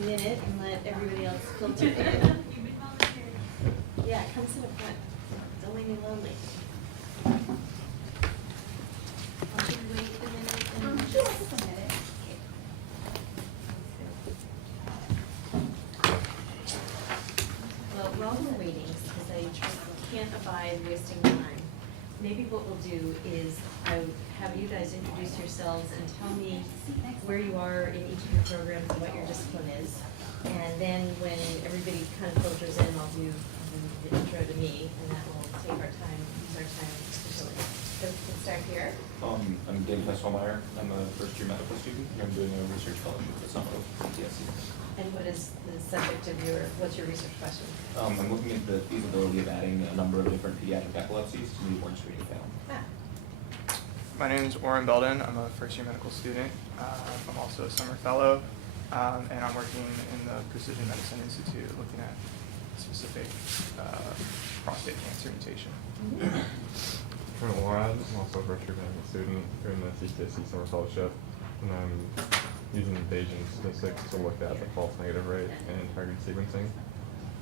minute and let everybody else filter in. Yeah, come sit up front. Don't leave me lonely. Should we wait a minute and just a minute? Well, while we're waiting, because I can't abide wasting time, maybe what we'll do is have you guys introduce yourselves and tell me where you are in each of your programs and what your discipline is. And then when everybody kind of filters in, I'll do the intro to me, and that will take our time, use our time efficiently. So we can start here. I'm David Hesselmeyer. I'm a first-year medical student. I'm doing a research fellowship at Summit of TSC. And what is the subject of what's your research question? I'm looking at the feasibility of adding a number of different pediatric epilepsies to newborn screening panel. My name is Oren Belden. I'm a first-year medical student. I'm also a summer fellow, and I'm working in the Precision Medicine Institute looking at specific prostate cancer mutation. I'm Orad. I'm also a first-year medical student doing the CTSC summer fellowship, and I'm using Bayesian statistics to look at the false negative rate in target sequencing.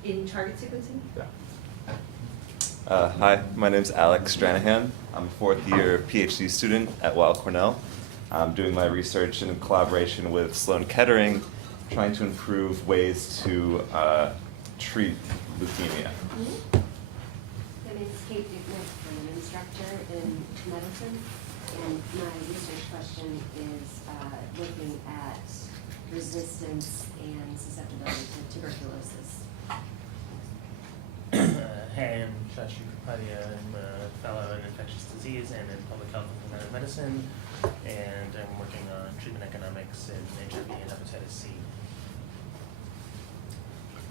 In target sequencing? Yeah. Hi, my name's Alex Stranahan. I'm a fourth-year PhD student at Weill Cornell. I'm doing my research in collaboration with Sloan Kettering, trying to improve ways to treat leukemia. My name is Kate Dickman. I'm an instructor in medicine, and my research question is looking at resistance and susceptibility to tuberculosis. Hey, I'm Shashi Kapadia. I'm a fellow in infectious disease and in public health and preventive medicine, and I'm working on treatment economics in HIV and hepatitis C.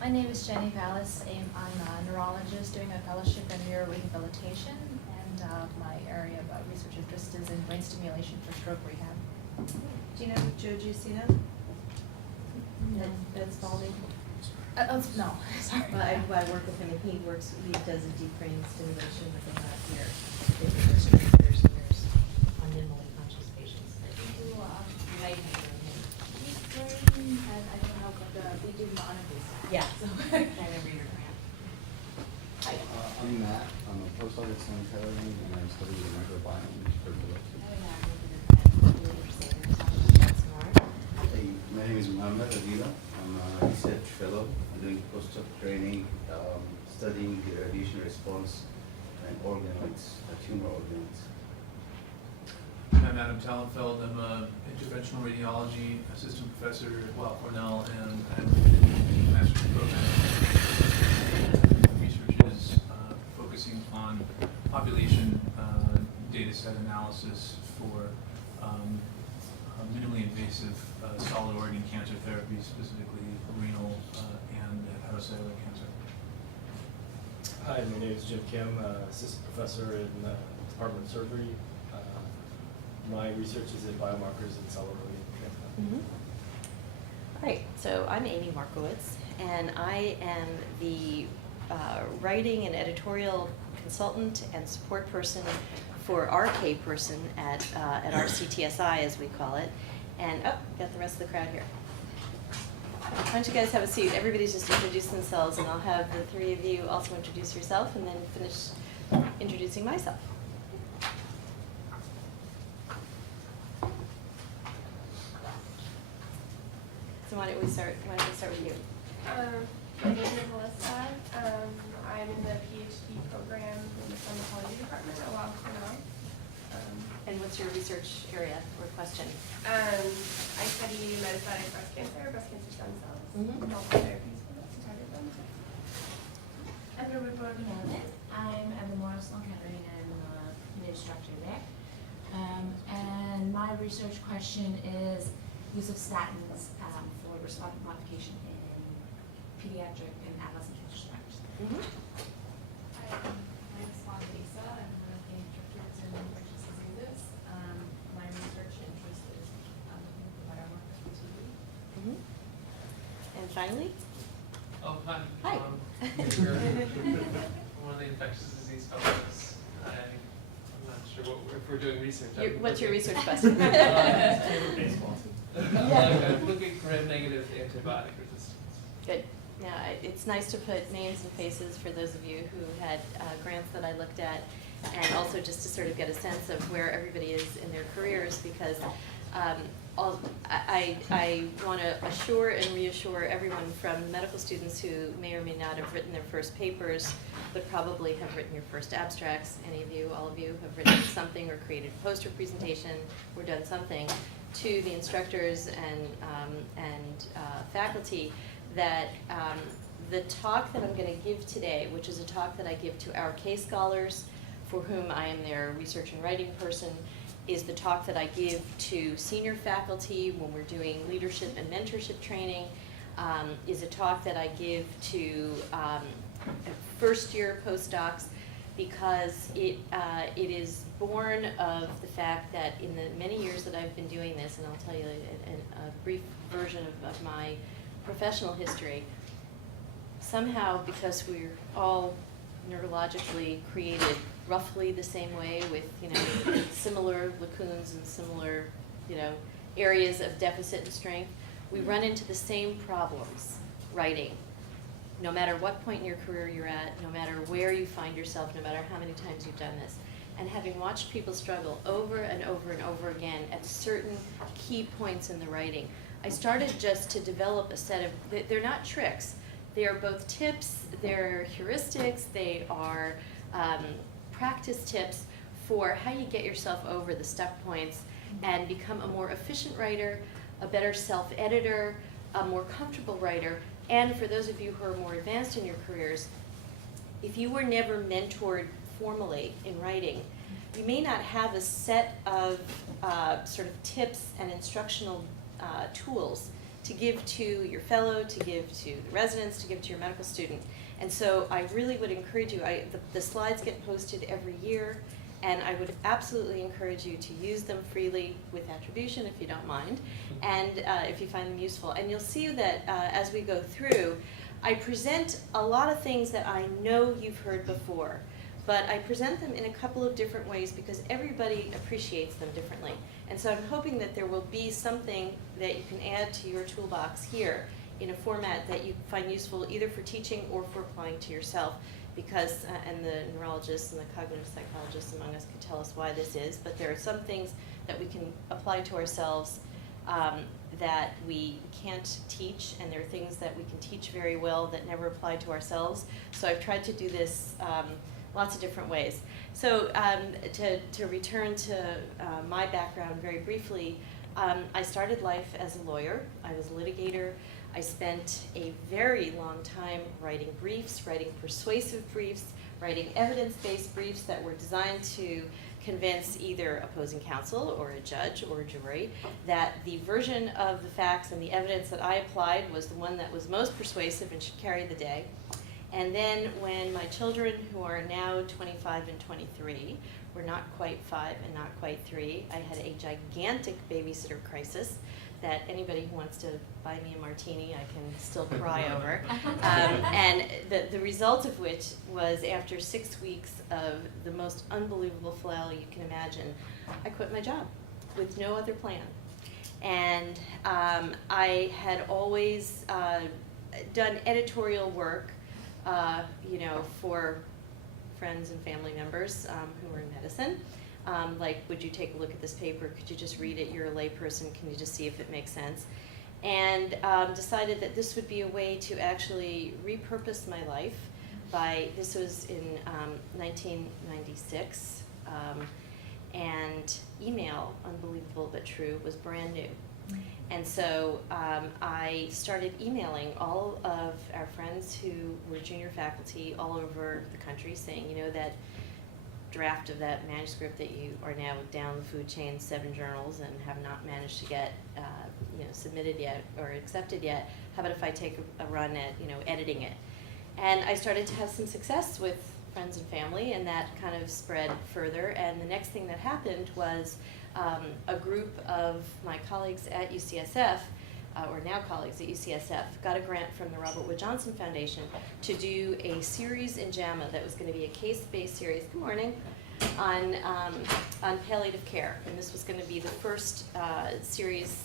My name is Jenny Vallis. I'm a neurologist doing a fellowship in neurorehabilitation, and my area of research interest is in brain stimulation for stroke rehab. Do you know Joe Giussino? No. That's Spalding? No, sorry. Well, I work with him, and he does a deep brain stimulation that they have here. They've been doing it for years and years on minimally conscious patients. You might have known him. I don't know, but we do monitor. Yeah, so I remember your grant. Hi. I'm Matt. I'm a postdoc at Sloan Kettering, and I study the microbiome and tuberculosis. Hey, my name is Mohammed Avila. I'm a research fellow. I'm doing postdoc training, studying the radiation response and organoids, tumor organoids. I'm Adam Tallenfeld. I'm an interventional radiology assistant professor at Weill Cornell, and I'm in the master's program. My research is focusing on population data set analysis for minimally invasive solid organ cancer therapy, specifically renal and hepatocellular cancer. Hi, my name is Jim Kim, assistant professor in the Department of Surgery. My research is in biomarkers in solid organ transplant. All right, so I'm Amy Markowitz, and I am the writing and editorial consultant and support person for RK person at our CTSI, as we call it. And, got the rest of the crowd here. Why don't you guys have a seat? Everybody's just introduced themselves, and I'll have the three of you also introduce yourself and then finish introducing myself. So why don't we start with you? My name is Melissa. I'm in the PhD program in the pharmacology department at Weill Cornell. And what's your research area or question? I study metastatic breast cancer stem cells, novel therapies for that to target them. I'm Rebecca Melvin. I'm at the Sloan Kettering and an instructor there. And my research question is use of statins for response modification in pediatric and adolescent cancer survivors. My name is Lisa. I'm one of the instructors in infectious diseases. My research interest is looking for biomarkers for TB. And finally? Oh, hi. Hi. I'm one of the infectious disease fellows. I'm not sure if we're doing research. What's your research question? Baseball. I'm looking for a negative antibiotic resistance Good. Now, it's nice to put names and faces for those of you who had grants that I looked at, and also just to sort of get a sense of where everybody is in their careers, because I want to assure and reassure everyone from medical students who may or may not have written their first papers, but probably have written your first abstracts. Any of you, all of you, have written something or created a poster presentation or done something, to the instructors and faculty, that the talk that I'm going to give today, which is a talk that I give to our case scholars, for whom I am their research and writing person, is the talk that I give to senior faculty when we're doing leadership and mentorship training, is a talk that I give to first-year postdocs, because it is born of the fact that in the many years that I've been doing this, and I'll tell you a brief version of my professional history, somehow, because we're all neurologically created roughly the same way, with similar lacunes and similar areas of deficit and strength, we run into the same problems writing. No matter what point in your career you're at, no matter where you find yourself, no matter how many times you've done this, and having watched people struggle over and over and over again at certain key points in the writing, I started just to develop a set of, they're not tricks, they are both tips, they're heuristics, they are practice tips for how you get yourself over the stuck points and become a more efficient writer, a better self-editor, a more comfortable writer. And for those of you who are more advanced in your careers, if you were never mentored formally in writing, you may not have a set of sort of tips and instructional tools to give to your fellow, to give to the residents, to give to your medical student. And so I really would encourage you, the slides get posted every year, and I would absolutely encourage you to use them freely with attribution if you don't mind, and if you find them useful. And you'll see that as we go through, I present a lot of things that I know you've heard before, but I present them in a couple of different ways because everybody appreciates them differently. And so I'm hoping that there will be something that you can add to your toolbox here in a format that you find useful either for teaching or for applying to yourself, because, and the neurologists and the cognitive psychologists among us could tell us why this is, but there are some things that we can apply to ourselves that we can't teach, and there are things that we can teach very well that never apply to ourselves. So I've tried to do this lots of different ways. So to return to my background very briefly, I started life as a lawyer. I was a litigator. I spent a very long time writing briefs, writing persuasive briefs, writing evidence-based briefs that were designed to convince either opposing counsel or a judge or a jury that the version of the facts and the evidence that I applied was the one that was most persuasive and should carry the day. And then when my children, who are now 25 and 23, were not quite 5 and not quite 3, I had a gigantic babysitter crisis that anybody who wants to buy me a martini, I can still cry over. And the result of which was, after 6 weeks of the most unbelievable flail you can imagine, I quit my job with no other plan. And I had always done editorial work, for friends and family members who were in medicine. Like, would you take a look at this paper? Could you just read it? You're a layperson. Can you just see if it makes sense? And decided that this would be a way to actually repurpose my life. This was in 1996, and email, unbelievable but true, was brand new. And so I started emailing all of our friends who were junior faculty all over the country, saying, that draft of that manuscript that you are now down the food chain, 7 journals, and have not managed to get submitted yet or accepted yet, how about if I take a run at editing it? And I started to have some success with friends and family, and that kind of spread further. And the next thing that happened was a group of my colleagues at UCSF, or now colleagues at UCSF, got a grant from the Robert Wood Johnson Foundation to do a series in JAMA that was going to be a case-based series, good morning, on palliative care. And this was going to be the first series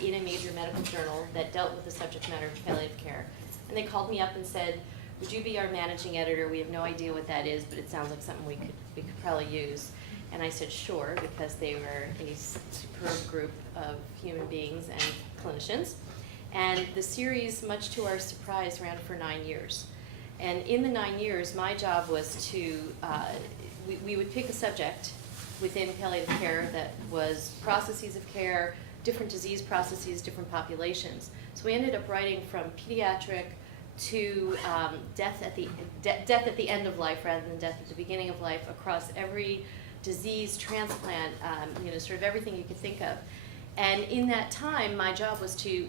in a major medical journal that dealt with the subject matter of palliative care. And they called me up and said, would you be our managing editor? We have no idea what that is, but it sounds like something we could probably use. And I said, sure, because they were a superb group of human beings and clinicians. And the series, much to our surprise, ran for 9 years. And in the 9 years, my job was to, we would pick a subject within palliative care that was processes of care, different disease processes, different populations. So we ended up writing from pediatric to death at the end of life rather than death at the beginning of life, across every disease, transplant, sort of everything you could think of. And in that time, my job was to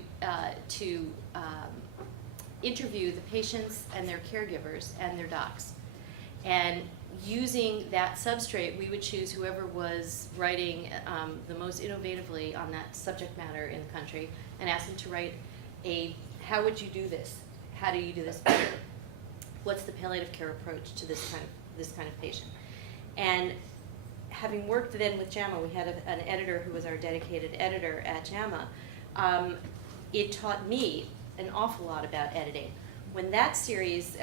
interview the patients and their caregivers and their docs. And using that substrate, we would choose whoever was writing the most innovatively on that subject matter in the country and ask them to write how would you do this? How do you do this better? What's the palliative care approach to this kind of patient? And having worked then with JAMA, we had an editor who was our dedicated editor at JAMA. It taught me an awful lot about editing. When that series,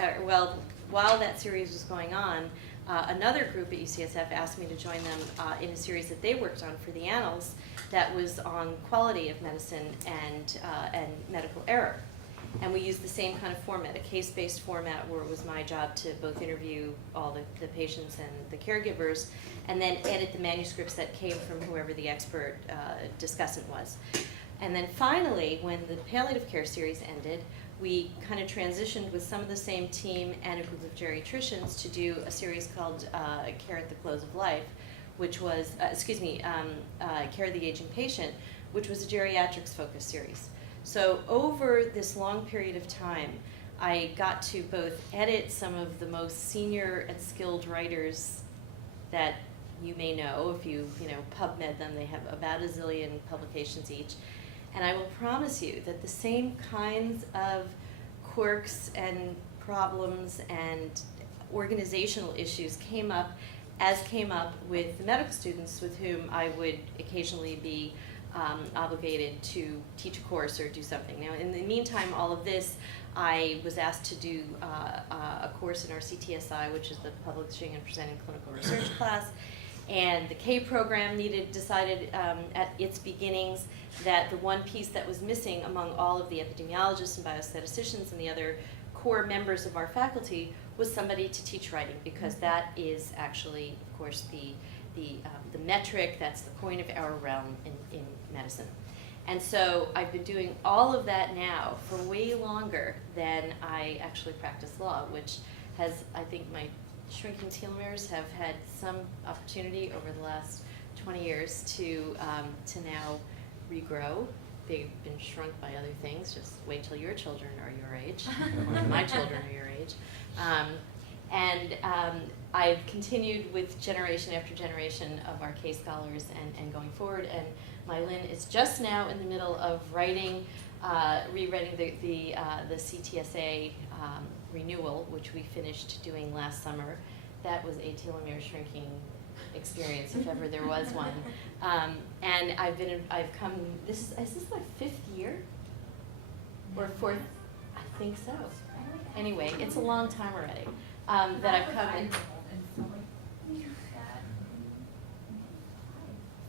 while that series was going on, another group at UCSF asked me to join them in a series that they worked on for the Annals that was on quality of medicine and medical error. And we used the same kind of format, a case-based format, where it was my job to both interview all the patients and the caregivers, and then edit the manuscripts that came from whoever the expert discussant was. And then finally, when the palliative care series ended, we kind of transitioned with some of the same team and a group of geriatricians to do a series called Care at the Close of Life, which was, Care of the Aging Patient, which was a geriatrics-focused series. So over this long period of time, I got to both edit some of the most senior and skilled writers that you may know. If you PubMed them, they have about a zillion publications each. And I will promise you that the same kinds of quirks and problems and organizational issues came up with the medical students with whom I would occasionally be obligated to teach a course or do something. Now, in the meantime, all of this, I was asked to do a course in our CTSI, which is the Publishing and Presenting Clinical Research class, and the K program decided at its beginnings that the one piece that was missing among all of the epidemiologists and biostatisticians and the other core members of our faculty was somebody to teach writing, because that is actually, of course, the metric, that's the coin of our realm in medicine. And so I've been doing all of that now for way longer than I actually practice law, which has, I think, my shrinking telomeres have had some opportunity over the last 20 years to now regrow. They've been shrunk by other things. Just wait till your children are your age, or my children are your age. I've continued with generation after generation of our case scholars and going forward. And Mylin is just now in the middle of rewriting the CTSA renewal, which we finished doing last summer. That was a telomere shrinking experience, if ever there was one. And I've come. Is this my 5th year or 4th? I think so. Anyway, it's a long time already that I've come in.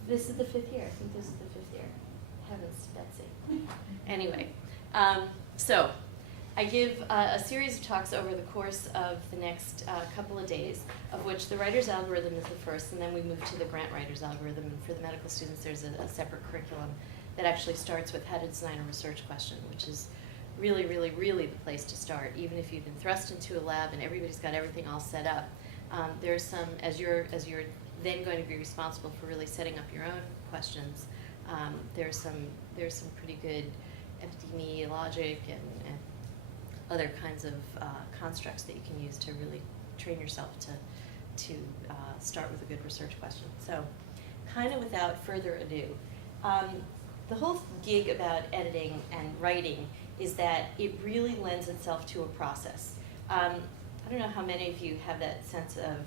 This is the 5th year. I think this is the 5th year. Heavens, Betsy. Anyway, so I give a series of talks over the course of the next couple of days, of which the writer's algorithm is the first, and then we move to the grant writer's algorithm. And for the medical students, there's a separate curriculum that actually starts with how to design a research question, which is really, really, really the place to start. Even if you've been thrust into a lab and everybody's got everything all set up, there's some, as you're then going to be responsible for really setting up your own questions, there's some pretty good epidemiologic and other kinds of constructs that you can use to really train yourself to start with a good research question. So, kind of without further ado, the whole gig about editing and writing is that it really lends itself to a process. I don't know how many of you have that sense of,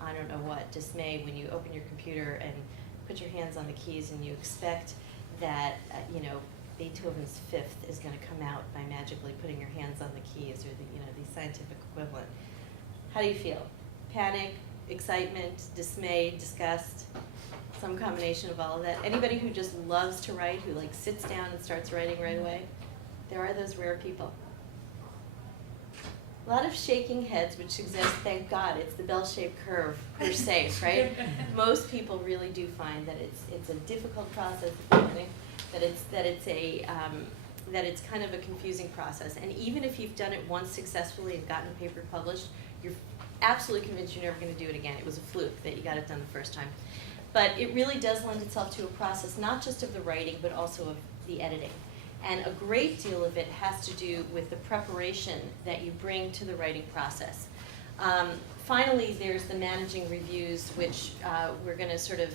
I don't know what, dismay when you open your computer and put your hands on the keys and you expect that, Beethoven's Fifth is going to come out by magically putting your hands on the keys, or the scientific equivalent. How do you feel? Panic, excitement, dismay, disgust, some combination of all of that? Anybody who just loves to write, who like sits down and starts writing right away? There are those rare people. A lot of shaking heads, which suggests, thank God, it's the bell-shaped curve. We're safe, right? Most people really do find that it's a difficult process at the beginning, that it's kind of a confusing process. And even if you've done it once successfully and gotten a paper published, you're absolutely convinced you're never going to do it again. It was a fluke that you got it done the first time. But it really does lend itself to a process not just of the writing, but also of the editing. And a great deal of it has to do with the preparation that you bring to the writing process. Finally, there's the managing reviews, which we're going to sort of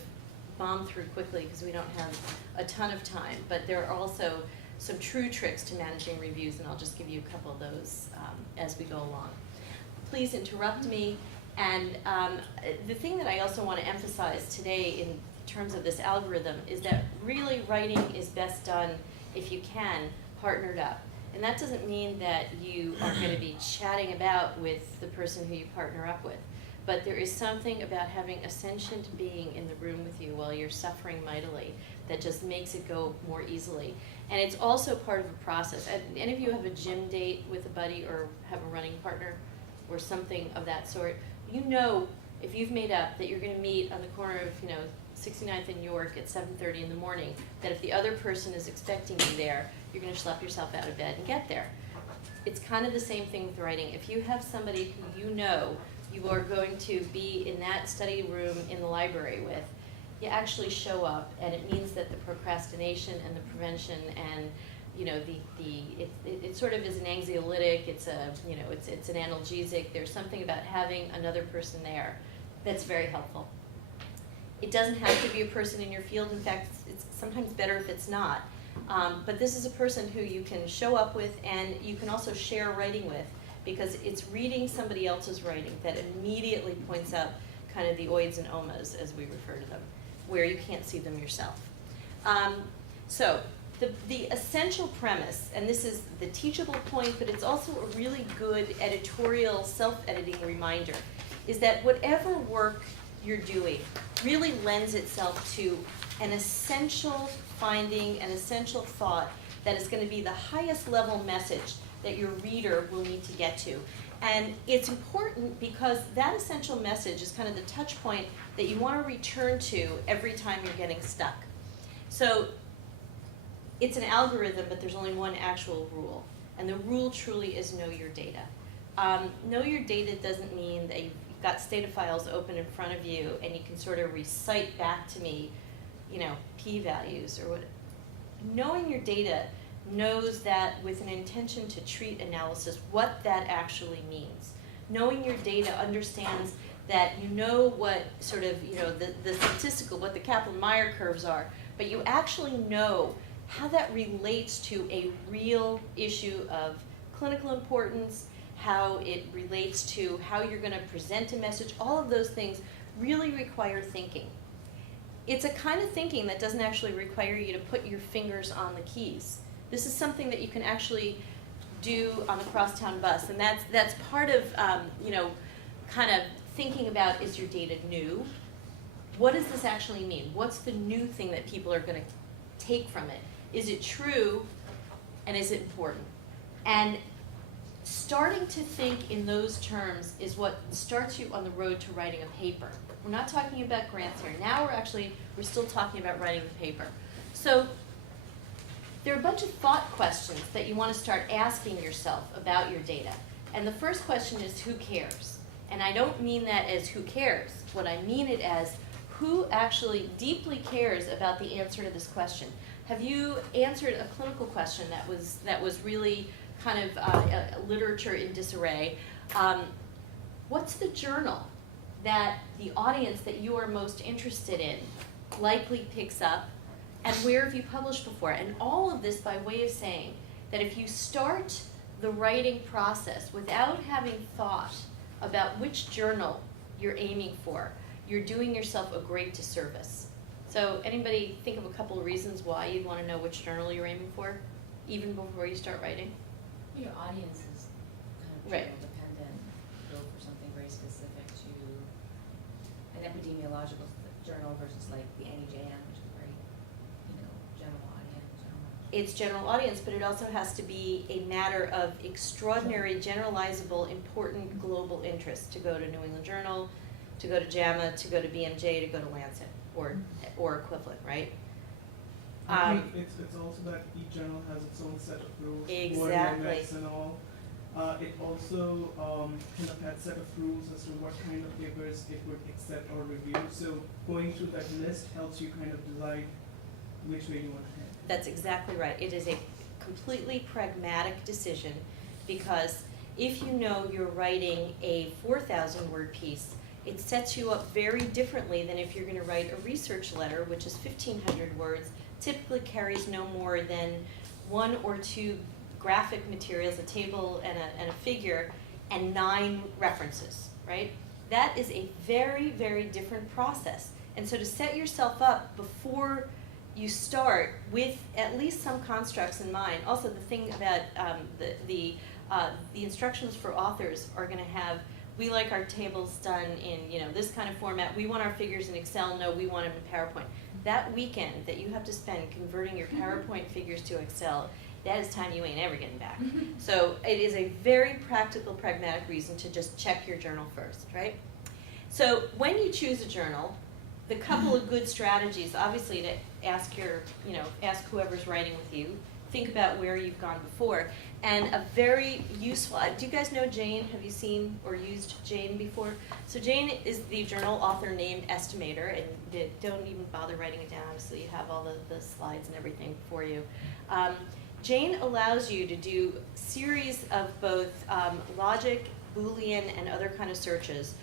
bomb through quickly because we don't have a ton of time. But there are also some true tricks to managing reviews, and I'll just give you a couple of those as we go along. Please interrupt me. And the thing that I also want to emphasize today in terms of this algorithm is that really writing is best done, if you can, partnered up. And that doesn't mean that you are going to be chatting about with the person who you partner up with. But there is something about having a sentient being in the room with you while you're suffering mightily that just makes it go more easily. And it's also part of a process. Any of you have a gym date with a buddy or have a running partner or something of that sort? You know, if you've made up that you're going to meet on the corner of 69th and York at 7:30 in the morning, that if the other person is expecting you there, you're going to schlep yourself out of bed and get there. It's kind of the same thing with writing. If you have somebody who you know you are going to be in that study room in the library with, you actually show up, and it means that the procrastination and the prevention and it sort of is an anxiolytic. It's it's an analgesic. There's something about having another person there that's very helpful. It doesn't have to be a person in your field. In fact, it's sometimes better if it's not. But this is a person who you can show up with, and you can also share writing with, because it's reading somebody else's writing that immediately points out kind of the oids and omas, as we refer to them, where you can't see them yourself. So the essential premise, and this is the teachable point, but it's also a really good editorial self-editing reminder, is that whatever work you're doing really lends itself to an essential finding, an essential thought that is going to be the highest level message that your reader will need to get to. And it's important because that essential message is kind of the touch point that you want to return to every time you're getting stuck. So it's an algorithm, but there's only one actual rule. And the rule truly is know your data. Know your data doesn't mean that you've got Stata files open in front of you and you can sort of recite back to me, p-values or what. Knowing your data knows that with an intention to treat analysis, what that actually means. Knowing your data understands that you know what sort of, the statistical, what the Kaplan-Meier curves are, but you actually know how that relates to a real issue of clinical importance, how it relates to how you're going to present a message. All of those things really require thinking. It's a kind of thinking that doesn't actually require you to put your fingers on the keys. This is something that you can actually do on the crosstown bus, and that's part of kind of thinking about, is your data new? What does this actually mean? What's the new thing that people are going to take from it? Is it true, and is it important? And starting to think in those terms is what starts you on the road to writing a paper. We're not talking about grants here. Now we're still talking about writing the paper. So there are a bunch of thought questions that you want to start asking yourself about your data. And the first question is, who cares? And I don't mean that as who cares. What I mean it as, who actually deeply cares about the answer to this question? Have you answered a clinical question that was really kind of literature in disarray? What's the journal that the audience that you are most interested in likely picks up, and where have you published before? And all of this by way of saying that if you start the writing process without having thought about which journal you're aiming for, you're doing yourself a great disservice. So anybody think of a couple of reasons why you'd want to know which journal you're aiming for, even before you start writing? Your audience is kind of Right. journal dependent. Go for something very specific to an epidemiological journal versus like the NEJM, which is very, general audience. It's general audience, but it also has to be a matter of extraordinary, generalizable, important global interest to go to New England Journal, to go to JAMA, to go to BMJ, to go to Lancet, or equivalent, right? I think it's also that each journal has its own set of rules, Exactly. word limits and all. It also kind of had set of rules as to what kind of papers it would accept or review. So going through that list helps you kind of decide which way you want to head. That's exactly right. It is a completely pragmatic decision, because if you know you're writing a 4,000 word piece, it sets you up very differently than if you're going to write a research letter, which is 1,500 words, typically carries no more than 1 or 2 graphic materials, a table and a figure, and 9 references, right? That is a very, very different process. And so to set yourself up before you start with at least some constructs in mind. Also, the thing about the instructions for authors are going to have, we like our tables done in this kind of format. We want our figures in Excel. No, we want them in PowerPoint. That weekend that you have to spend converting your PowerPoint figures to Excel, that is time you ain't ever getting back. So it is a very practical, pragmatic reason to just check your journal first, right? So when you choose a journal, the couple of good strategies, obviously, to ask ask whoever's writing with you, think about where you've gone before, and a very useful, do you guys know Jane? Have you seen or used Jane before? So Jane is the journal author named estimator, and don't even bother writing it down, so you have all the slides and everything for you. Jane allows you to do series of both logic, Boolean, and other kind of searches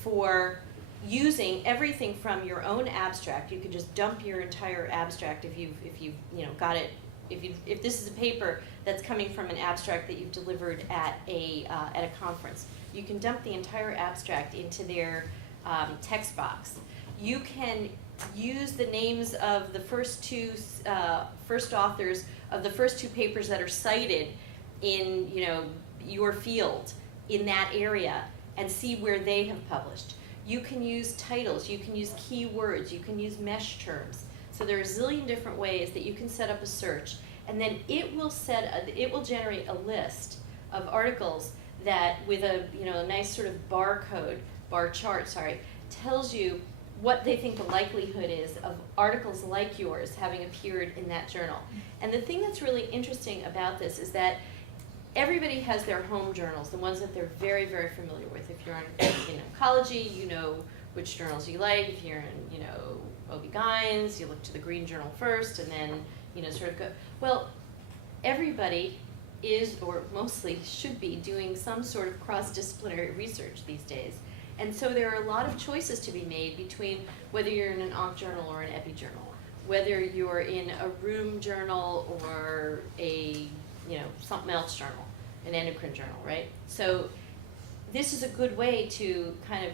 for using everything from your own abstract. You could just dump your entire abstract if you've got it. If this is a paper that's coming from an abstract that you've delivered at a conference, you can dump the entire abstract into their text box. You can use the names of the first authors of the first 2 papers that are cited in your field in that area and see where they have published. You can use titles, you can use keywords, you can use mesh terms. So there are a zillion different ways that you can set up a search, and then it will generate a list of articles that, with a nice sort of bar chart, tells you what they think the likelihood is of articles like yours having appeared in that journal. And the thing that's really interesting about this is that everybody has their home journals, the ones that they're very, very familiar with. If you're in oncology, you know which journals you like. If you're in, OB-GYNs, you look to the green journal first, and then, sort of go. Well, everybody is, or mostly should be, doing some sort of cross-disciplinary research these days. And so there are a lot of choices to be made between whether you're in an onc journal or an epi journal, whether you're in a rheum journal or a something else journal, an endocrine journal, right? So this is a good way to kind of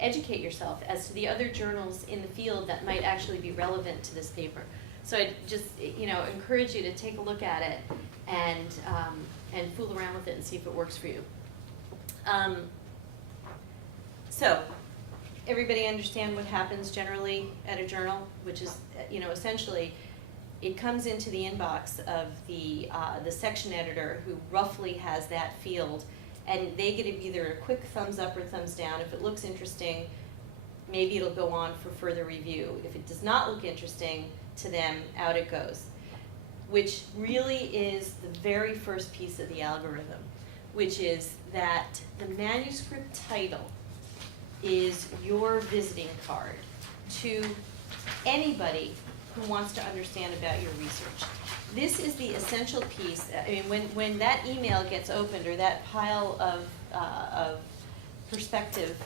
educate yourself as to the other journals in the field that might actually be relevant to this paper. So I just encourage you to take a look at it and fool around with it and see if it works for you. So everybody understand what happens generally at a journal, which is essentially, it comes into the inbox of the section editor, who roughly has that field, and they get either a quick thumbs up or thumbs down. If it looks interesting, maybe it'll go on for further review. If it does not look interesting to them, out it goes, which really is the very first piece of the algorithm, which is that the manuscript title is your visiting card to anybody who wants to understand about your research. This is the essential piece. I mean, when that email gets opened, or that pile of prospective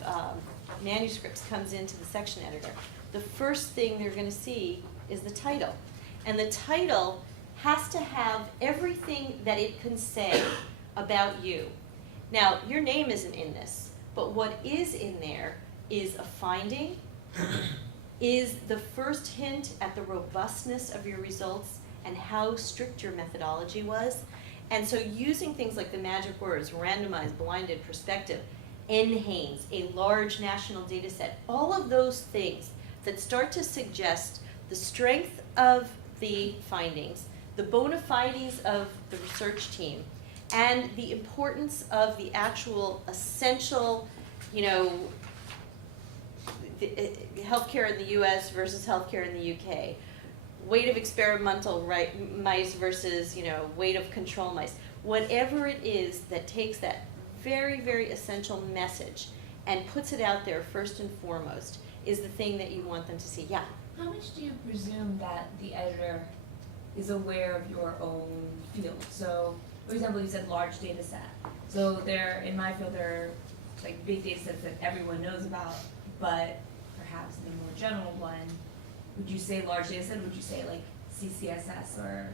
manuscripts comes into the section editor, the first thing they're going to see is the title. And the title has to have everything that it can say about you. Now, your name isn't in this, but what is in there is a finding, is the first hint at the robustness of your results and how strict your methodology was. And so using things like the magic words, randomized, blinded, prospective, NHANES, a large national data set, all of those things that start to suggest the strength of the findings, the bona fides of the research team, and the importance of the actual essential, healthcare in the US versus healthcare in the UK, weight of experimental mice versus, weight of control mice. Whatever it is that takes that very, very essential message and puts it out there first and foremost is the thing that you want them to see. Yeah? How much do you presume that the editor is aware of your own field? So, for example, you said large data set. So there, in my field, there are like big data sets that everyone knows about, but perhaps in a more general one, would you say large data set? Would you say like CCSS or?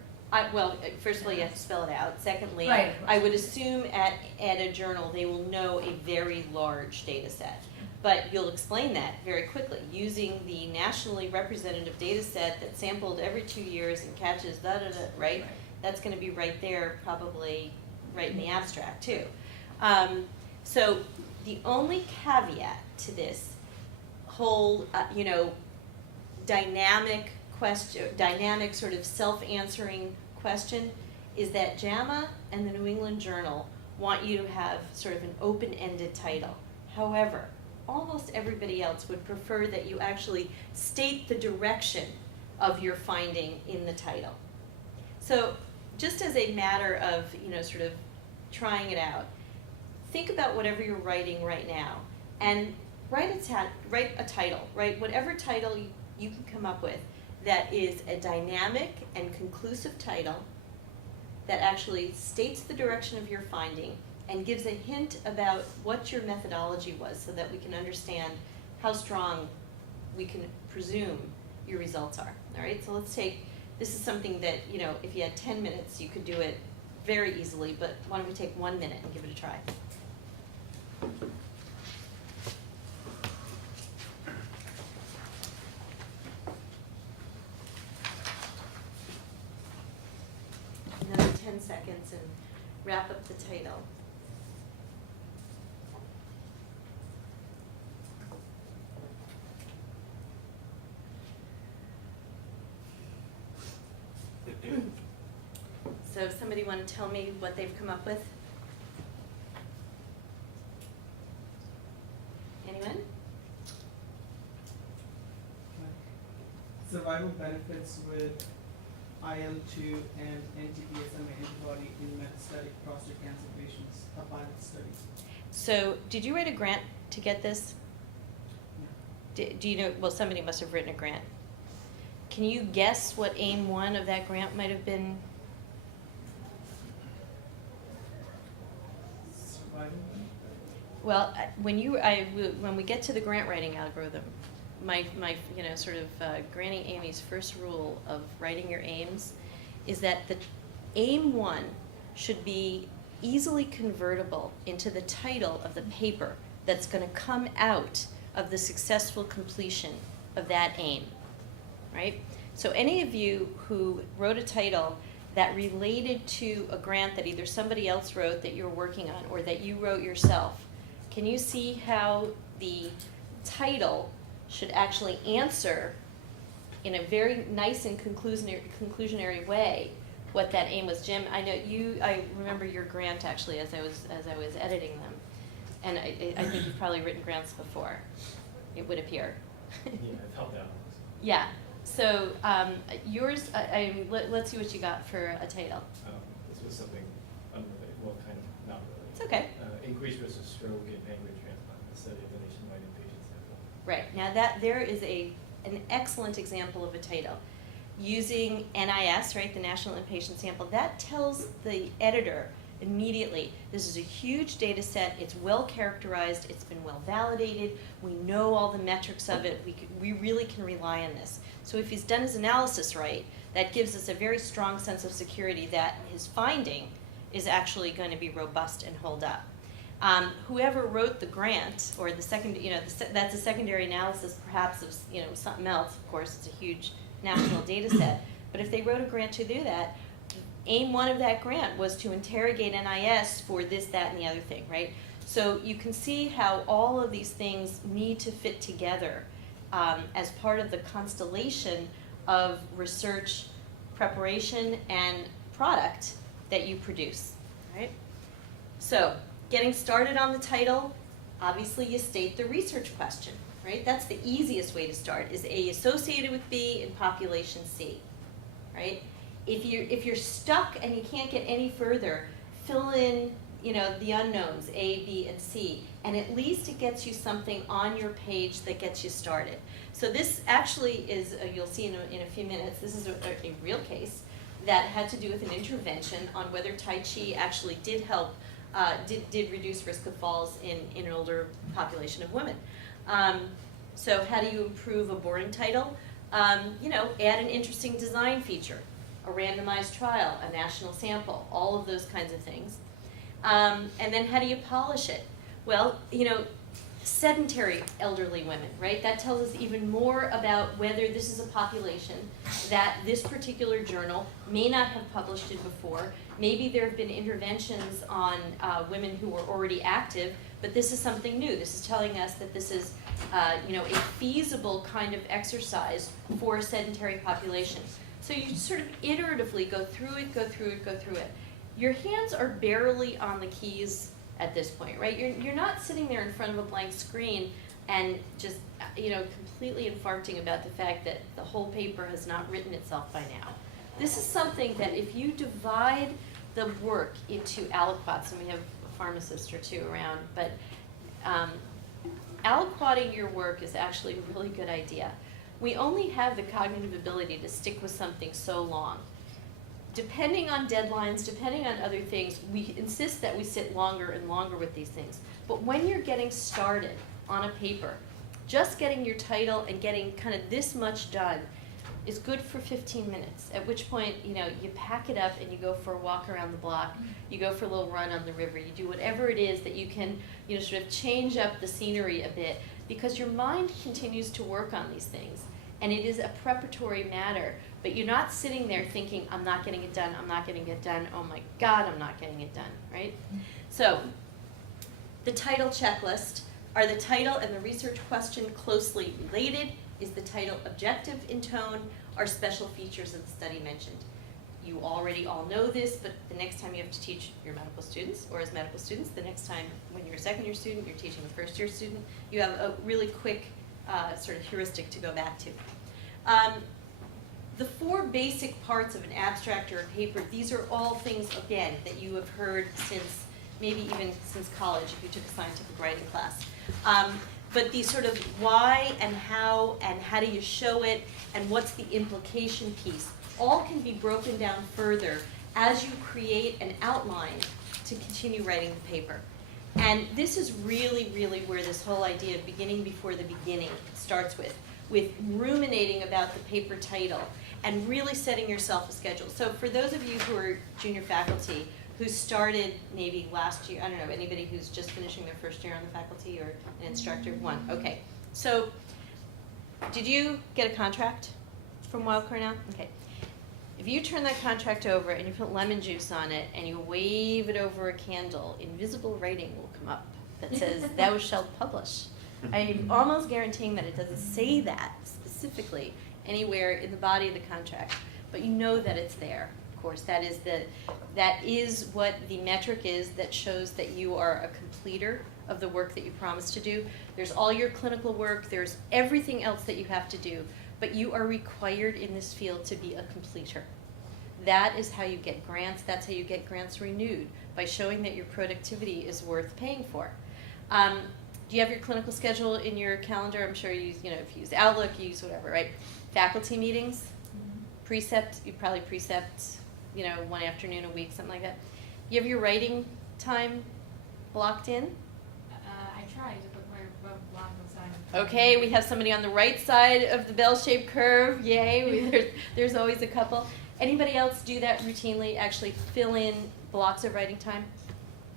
Well, first of all, you have to spell it out. Secondly, Right. I would assume at a journal they will know a very large data set. But you'll explain that very quickly using the nationally representative data set that's sampled every 2 years and catches da-da-da, right? That's going to be right there, probably right in the abstract too. So the only caveat to this whole, dynamic question, dynamic sort of self-answering question is that JAMA and the New England Journal want you to have sort of an open-ended title. However, almost everybody else would prefer that you actually state the direction of your finding in the title. So just as a matter of, sort of trying it out, think about whatever you're writing right now and write a title, right? Whatever title you can come up with that is a dynamic and conclusive title that actually states the direction of your finding and gives a hint about what your methodology was so that we can understand how strong we can presume your results are. All right, so let's take, this is something that, if you had 10 minutes, you could do it very easily, but why don't we take 1 minute and give it a try. Another 10 seconds and wrap up the title. So somebody want to tell me what they've come up with? Anyone? Survival benefits with IL-2 and anti-PSMA antibody in metastatic prostate cancer patients, a pilot study. So did you write a grant to get this? Do you know, well, somebody must have written a grant. Can you guess what aim 1 of that grant might have been? Survival benefit? Well, when we get to the grant writing algorithm, my sort of Granny Amy's first rule of writing your aims is that the aim 1 should be easily convertible into the title of the paper that's going to come out of the successful completion of that aim, right? So any of you who wrote a title that related to a grant that either somebody else wrote that you're working on or that you wrote yourself, can you see how the title should actually answer in a very nice and conclusionary way what that aim was? Jim, I remember your grant actually as I was editing them, and I think you've probably written grants before, it would appear. Yeah, I've helped out. Yeah. So yours, let's see what you got for a title. This was something unrelated, well, kind of not related. It's okay. Increased risk of stroke and pancreas transplant, the study of the nationwide inpatient sample. Right. Now there is an excellent example of a title. Using NIS, right, the National Inpatient Sample, that tells the editor immediately, this is a huge data set, it's well characterized, it's been well validated, we know all the metrics of it, we really can rely on this. So if he's done his analysis right, that gives us a very strong sense of security that his finding is actually going to be robust and hold up. Whoever wrote the grant, or the second, that's a secondary analysis perhaps of, something else, of course, it's a huge national data set. But if they wrote a grant to do that, aim one of that grant was to interrogate NIS for this, that, and the other thing, right? So you can see how all of these things need to fit together as part of the constellation of research, preparation, and product that you produce, right? So, getting started on the title, obviously you state the research question, right? That's the easiest way to start. Is A associated with B in population C, right? If you're stuck and you can't get any further, fill in, the unknowns, A, B, and C, and at least it gets you something on your page that gets you started. So this actually is, you'll see in a few minutes, this is a real case that had to do with an intervention on whether Tai Chi actually did help, did reduce risk of falls in an older population of women. So how do you improve a boring title? Add an interesting design feature, a randomized trial, a national sample, all of those kinds of things. And then how do you polish it? Well, sedentary elderly women, right? That tells us even more about whether this is a population that this particular journal may not have published in before. Maybe there have been interventions on women who were already active, but this is something new. This is telling us that this is a feasible kind of exercise for a sedentary population. So you sort of iteratively go through it, go through it, go through it. Your hands are barely on the keys at this point, right? You're not sitting there in front of a blank screen and just, completely infarcting about the fact that the whole paper has not written itself by now. This is something that if you divide the work into aliquots, and we have a pharmacist or two around, but aliquoting your work is actually a really good idea. We only have the cognitive ability to stick with something so long. Depending on deadlines, depending on other things, we insist that we sit longer and longer with these things. But when you're getting started on a paper, just getting your title and getting kind of this much done is good for 15 minutes, at which point, you pack it up and you go for a walk around the block, you go for a little run on the river, you do whatever it is that you can, sort of change up the scenery a bit, because your mind continues to work on these things. And it is a preparatory matter, but you're not sitting there thinking, I'm not getting it done, I'm not getting it done, oh my God, I'm not getting it done, right? So, the title checklist. Are the title and the research question closely related? Is the title objective in tone? Are special features of the study mentioned? You already all know this, but the next time you have to teach your medical students, or as medical students, the next time when you're a second year student, you're teaching a first year student, you have a really quick sort of heuristic to go back to. The four basic parts of an abstract or a paper, these are all things, again, that you have heard since, maybe even since college, if you took a scientific writing class. But these sort of why and how do you show it, and what's the implication piece, all can be broken down further as you create an outline to continue writing the paper. And this is really, really where this whole idea of beginning before the beginning starts with ruminating about the paper title and really setting yourself a schedule. So for those of you who are junior faculty who started maybe last year, I don't know, anybody who's just finishing their first year on the faculty or an instructor? One, okay. So did you get a contract from Weill Cornell? Okay. If you turn that contract over and you put lemon juice on it and you wave it over a candle, invisible writing will come up that says, "Thou shalt publish." I'm almost guaranteeing that it doesn't say that specifically anywhere in the body of the contract, but you know that it's there. Of course, that is what the metric is that shows that you are a completer of the work that you promised to do. There's all your clinical work, there's everything else that you have to do, but you are required in this field to be a completer. That is how you get grants. That's how you get grants renewed, by showing that your productivity is worth paying for. Do you have your clinical schedule in your calendar? I'm sure you use, if you use Outlook, you use whatever, right? Faculty meetings, precept, you probably precept, one afternoon a week, something like that. You have your writing time blocked in? I tried to put my block aside. Okay, we have somebody on the right side of the bell-shaped curve. Yay, there's always a couple. Anybody else do that routinely, actually fill in blocks of writing time?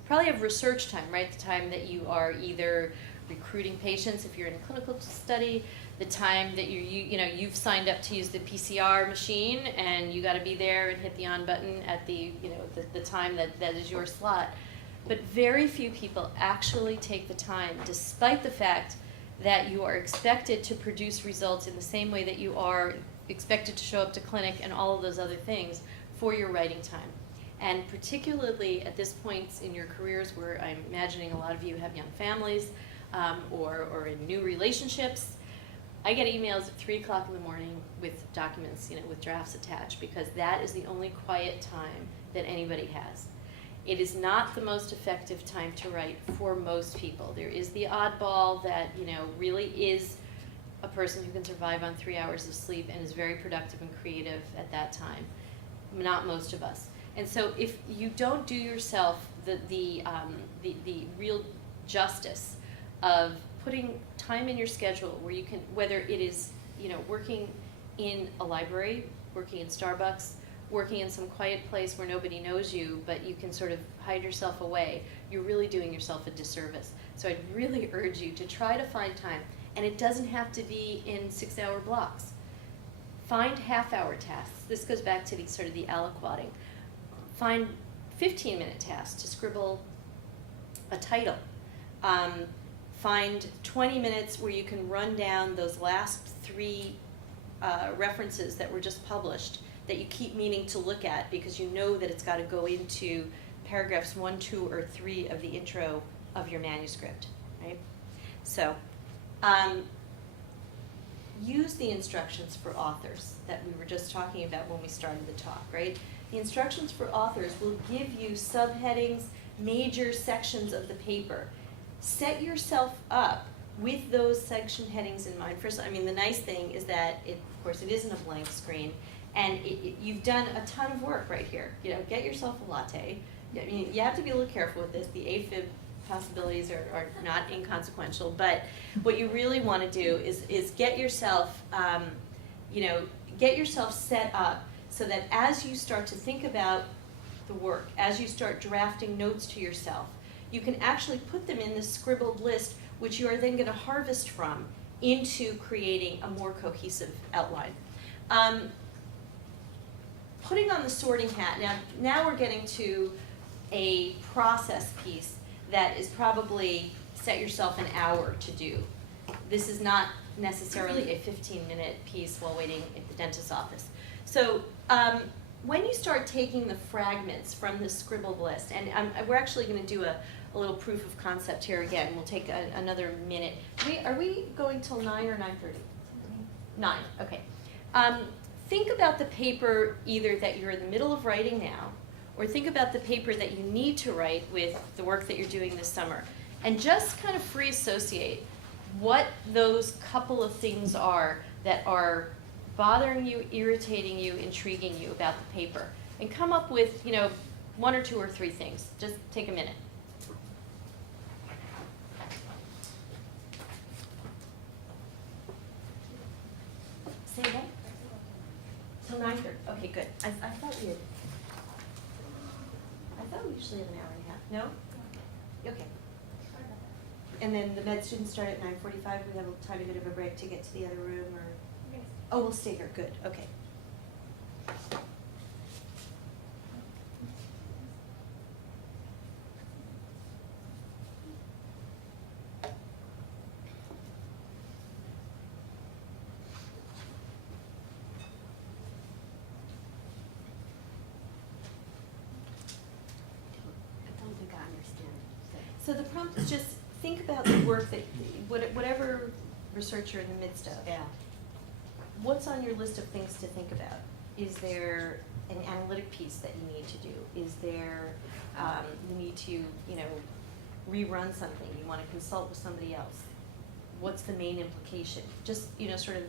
probably have research time, right? The time that you are either recruiting patients if you're in a clinical study, the time that you've signed up to use the PCR machine and you got to be there and hit the on button at the time that is your slot. But very few people actually take the time, despite the fact that you are expected to produce results in the same way that you are expected to show up to clinic and all of those other things for your writing time. And particularly at this point in your careers where I'm imagining a lot of you have young families or in new relationships, I get emails at 3 o'clock in the morning with documents, with drafts attached, because that is the only quiet time that anybody has. It is not the most effective time to write for most people. There is the oddball that, really is a person who can survive on 3 hours of sleep and is very productive and creative at that time. Not most of us. And so if you don't do yourself the real justice of putting time in your schedule where you can, whether it is, working in a library, working in Starbucks, working in some quiet place where nobody knows you, but you can sort of hide yourself away, you're really doing yourself a disservice. So I'd really urge you to try to find time. And it doesn't have to be in 6-hour blocks. Find half-hour tasks. This goes back to the aliquoting. Find 15-minute tasks to scribble a title. Find 20 minutes where you can run down those last 3 references that were just published that you keep meaning to look at because you know that it's got to go into paragraphs 1, 2, or 3 of the intro of your manuscript, right? So, use the instructions for authors that we were just talking about when we started the talk, right? The instructions for authors will give you subheadings, major sections of the paper. Set yourself up with those section headings in mind. First, the nice thing is that, of course, it isn't a blank screen, and you've done a ton of work right here. Get yourself a latte. You have to be a little careful with this. The AFib possibilities are not inconsequential, but what you really want to do is get yourself, get yourself set up so that as you start to think about the work, as you start drafting notes to yourself, you can actually put them in this scribbled list, which you are then going to harvest from into creating a more cohesive outline. Putting on the sorting hat, now we're getting to a process piece that is probably set yourself an hour to do. This is not necessarily a 15-minute piece while waiting at the dentist's office. So when you start taking the fragments from this scribbled list, and we're actually going to do a little proof of concept here again. We'll take another minute. Are we going till 9 or 9:30? 9, okay. Think about the paper either that you're in the middle of writing now, or think about the paper that you need to write with the work that you're doing this summer. And just kind of free associate what those couple of things are that are bothering you, irritating you, intriguing you about the paper. And come up with, 1 or 2 or 3 things. Just take a minute. Say again? Till 9:30. Okay, good. I thought we usually have an hour and a half. No? Okay. And then the med students start at 9:45. We have a tiny bit of a break to get to the other room, or? Oh, we'll stay here. Good. Okay. So the prompt is just think about the work that, whatever research you're in the midst of. Yeah. What's on your list of things to think about? Is there an analytic piece that you need to do? Is there, you need to, rerun something? You want to consult with somebody else? What's the main implication? Just, sort of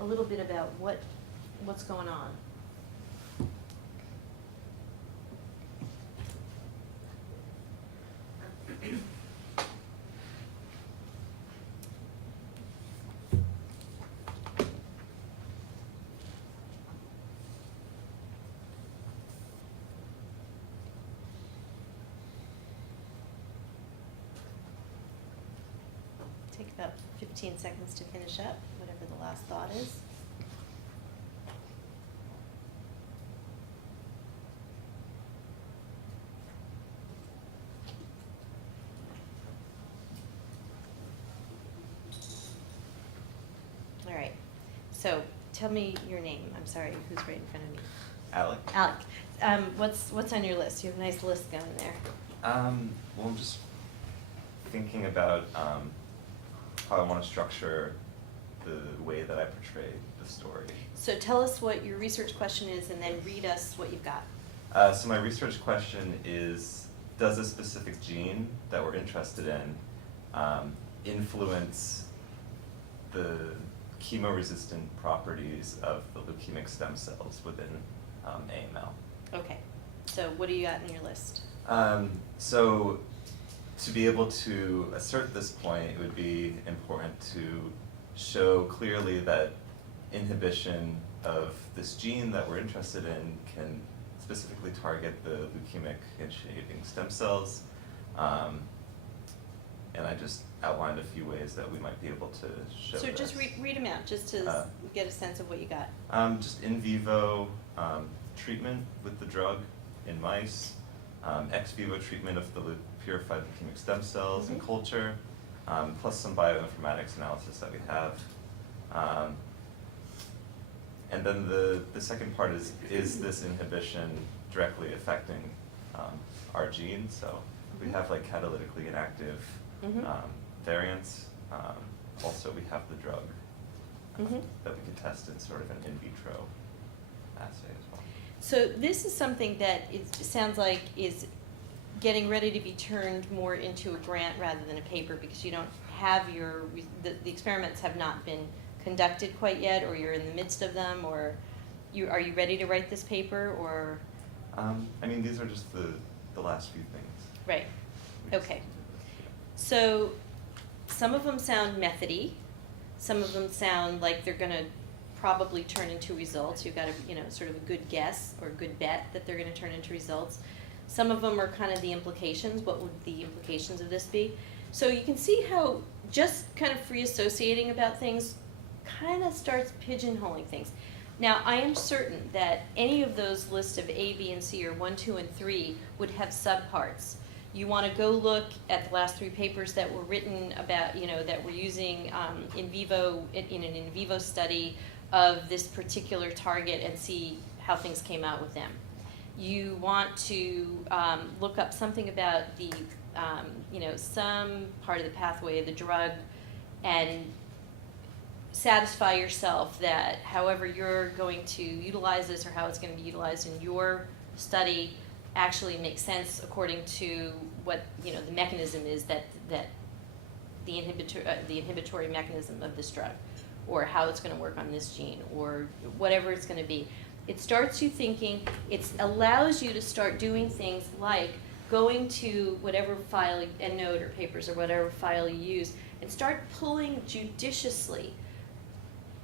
a little bit about what's going on. about 15 seconds to finish up, whatever the last thought is. All right, so tell me your name. I'm sorry, who's right in front of me? Alec? Alec. What's on your list? You have a nice list going there. Well, I'm just thinking about how I want to structure the way that I portray the story. So tell us what your research question is and then read us what you've got. So my research question is, does a specific gene that we're interested in influence the chemoresistant properties of the leukemic stem cells within AML? Okay, so what do you got in your list? So to be able to assert this point, it would be important to show clearly that inhibition of this gene that we're interested in can specifically target the leukemic initiating stem cells. And I just outlined a few ways that we might be able to show So this. just read them out, just to get a sense of what you got. Just in vivo treatment with the drug in mice, ex vivo treatment of the purified leukemic stem cells in culture, plus some bioinformatics analysis that we have. And then the second part is this inhibition directly affecting our gene? So we have like catalytically inactive variants. Also, we have the drug that we can test in sort of an in vitro assay as well. So this is something that it sounds like is getting ready to be turned more into a grant rather than a paper, because you don't have the experiments have not been conducted quite yet, or you're in the midst of them, or are you ready to write this paper, or? I mean, these are just the last few things. Right, okay. So some of them sound methody, some of them sound like they're gonna probably turn into results. You've got a, sort of a good guess or a good bet that they're gonna turn into results. Some of them are kind of the implications. What would the implications of this be? So you can see how just kind of free associating about things kind of starts pigeonholing things. Now, I am certain that any of those lists of A, B, and C, or 1, 2, and 3 would have subparts. You want to go look at the last 3 papers that were written about, that we're using in vivo, in an in vivo study of this particular target, and see how things came out with them. You want to look up something about the, some part of the pathway of the drug, and satisfy yourself that however you're going to utilize this, or how it's going to be utilized in your study, actually makes sense according to what the mechanism is that the inhibitory mechanism of this drug, or how it's going to work on this gene, or whatever it's going to be. It starts you thinking. It allows you to start doing things like going to whatever file, EndNote or papers or whatever file you use, and start pulling judiciously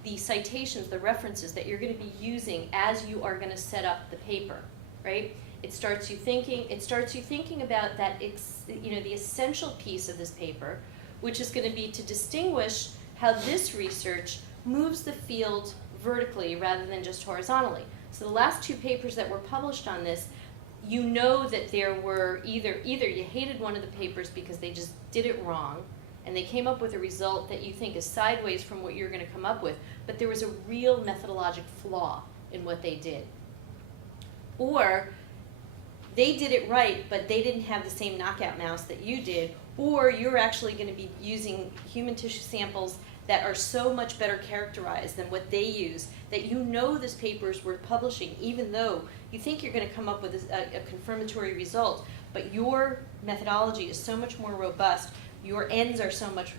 the citations, the references that you're going to be using as you are going to set up the paper, right? It starts you thinking about that, the essential piece of this paper, which is going to be to distinguish how this research moves the field vertically rather than just horizontally. So the last 2 papers that were published on this, that there were either you hated one of the papers because they just did it wrong, and they came up with a result that you think is sideways from what you're going to come up with, but there was a real methodologic flaw in what they did. Or they did it right, but they didn't have the same knockout mouse that you did, or you're actually going to be using human tissue samples that are so much better characterized than what they use, that this paper is worth publishing, even though you think you're going to come up with a confirmatory result, but your methodology is so much more robust, your ends are so much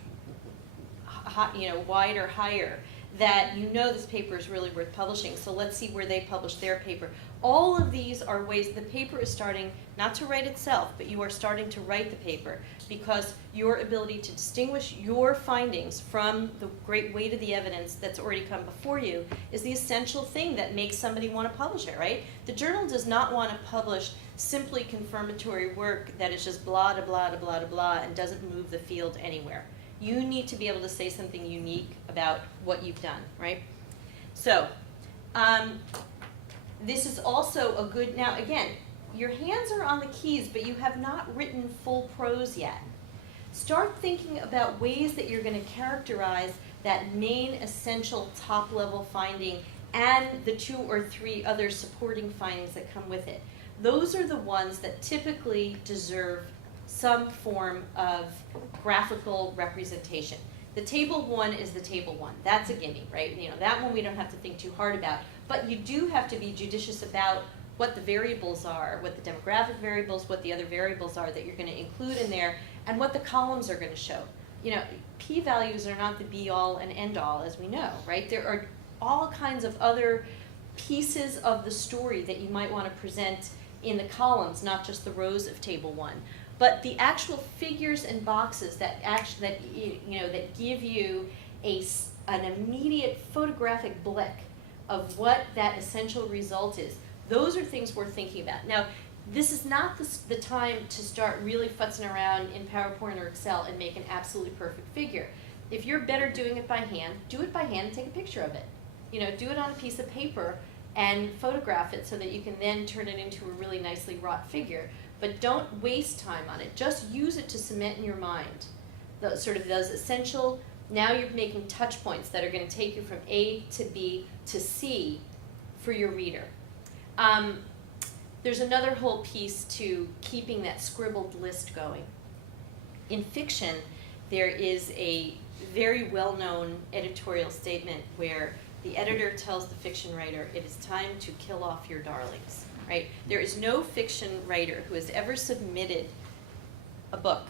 wider, higher, that this paper is really worth publishing. So let's see where they published their paper. All of these are ways the paper is starting not to write itself, but you are starting to write the paper, because your ability to distinguish your findings from the great weight of the evidence that's already come before you is the essential thing that makes somebody want to publish it, right? The journal does not want to publish simply confirmatory work that is just blah, blah, blah, blah, blah, and doesn't move the field anywhere. You need to be able to say something unique about what you've done, right? So, this is also a good, now again, your hands are on the keys, but you have not written full prose yet. Start thinking about ways that you're going to characterize that main essential top-level finding and the 2 or 3 other supporting findings that come with it. Those are the ones that typically deserve some form of graphical representation. The table 1 is the table 1. That's a gimme, right? You know, that one we don't have to think too hard about. But you do have to be judicious about what the variables are, what the demographic variables, what the other variables are that you're going to include in there, and what the columns are going to show. You know, p-values are not the be-all and end-all, as we know, right? There are all kinds of other pieces of the story that you might want to present in the columns, not just the rows of table 1. But the actual figures and boxes that that give you an immediate photographic blick of what that essential result is, those are things worth thinking about. Now, this is not the time to start really futzing around in PowerPoint or Excel and make an absolutely perfect figure. If you're better doing it by hand, do it by hand and take a picture of it. You know, do it on a piece of paper and photograph it so that you can then turn it into a really nicely wrought figure. But don't waste time on it. Just use it to cement in your mind those essential, now you're making touch points that are going to take you from A to B to C for your reader. There's another whole piece to keeping that scribbled list going. In fiction, there is a very well-known editorial statement where the editor tells the fiction writer, it is time to kill off your darlings, right? There is no fiction writer who has ever submitted a book,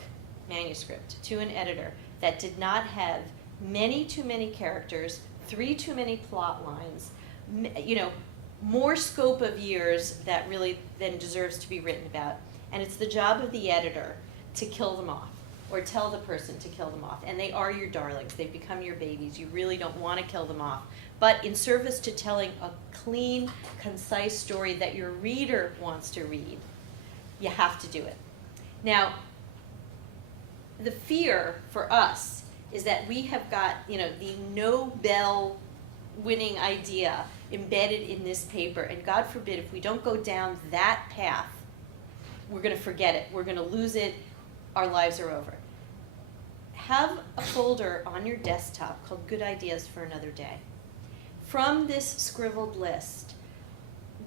manuscript, to an editor that did not have many too many characters, 3 too many plot lines, more scope of years that really then deserves to be written about. And it's the job of the editor to kill them off, or tell the person to kill them off. And they are your darlings. They've become your babies. You really don't want to kill them off. But in service to telling a clean, concise story that your reader wants to read, you have to do it. Now, the fear for us is that we have got, the Nobel winning idea embedded in this paper, and God forbid if we don't go down that path, we're going to forget it, we're going to lose it, our lives are over. Have a folder on your desktop called Good Ideas for Another Day. From this scribbled list,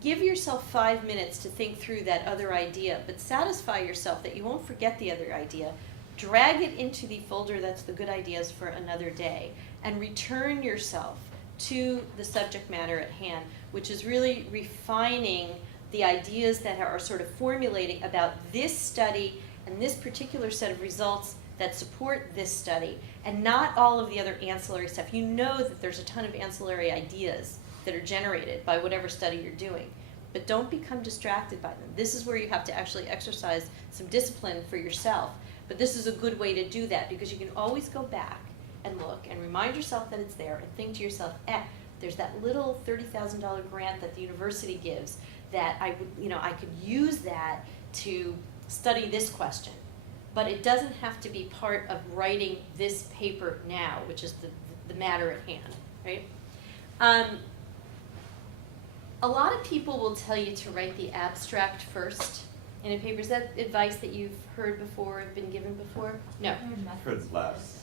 give yourself 5 minutes to think through that other idea, but satisfy yourself that you won't forget the other idea. Drag it into the folder that's the Good Ideas for Another Day, and return yourself to the subject matter at hand, which is really refining the ideas that are sort of formulating about this study and this particular set of results that support this study, and not all of the other ancillary stuff. You know that there's a ton of ancillary ideas that are generated by whatever study you're doing, but don't become distracted by them. This is where you have to actually exercise some discipline for yourself, but this is a good way to do that, because you can always go back and look and remind yourself that it's there, and think to yourself, there's that little $30,000 grant that the university gives that I could use that to study this question. But it doesn't have to be part of writing this paper now, which is the matter at hand, right? A lot of people will tell you to write the abstract first in a paper. Is that advice that you've heard before, been given before? No. Heard last.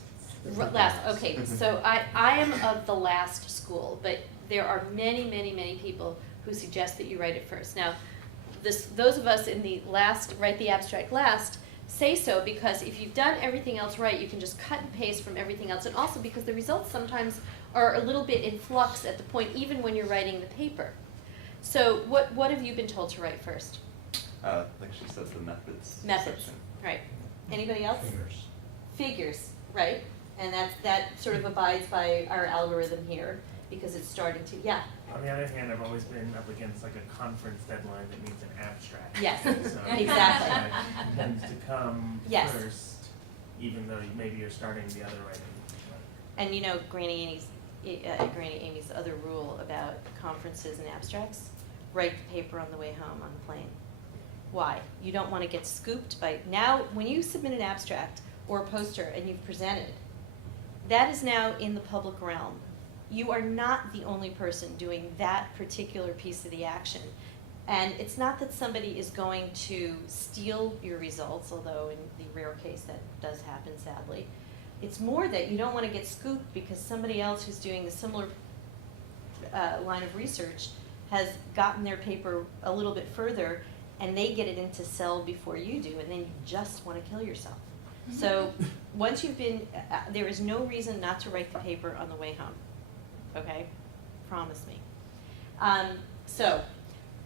Last, okay. So I am of the last school, but there are many, many, many people who suggest that you write it first. Now, those of us in the last, write the abstract last, say so because if you've done everything else right, you can just cut and paste from everything else, and also because the results sometimes are a little bit in flux at the point, even when you're writing the paper. So what have you been told to write first? Like she says, the methods. Methods, section. right. Anybody else? Figures. Figures, right. And that sort of abides by our algorithm here, because it's starting to, yeah. On the other hand, I've always been up against like a conference deadline that needs an abstract. Yes, So exactly. it tends to come Yes. first, even though maybe you're starting the other writing. And Granny Amy's other rule about conferences and abstracts, write the paper on the way home on the plane. Why? You don't want to get scooped by, now when you submit an abstract or a poster and you've presented, that is now in the public realm. You are not the only person doing that particular piece of the action. And it's not that somebody is going to steal your results, although in the rare case that does happen, sadly. It's more that you don't want to get scooped because somebody else who's doing a similar line of research has gotten their paper a little bit further and they get it into Cell before you do, and then you just want to kill yourself. So once you've been, there is no reason not to write the paper on the way home, okay? Promise me. So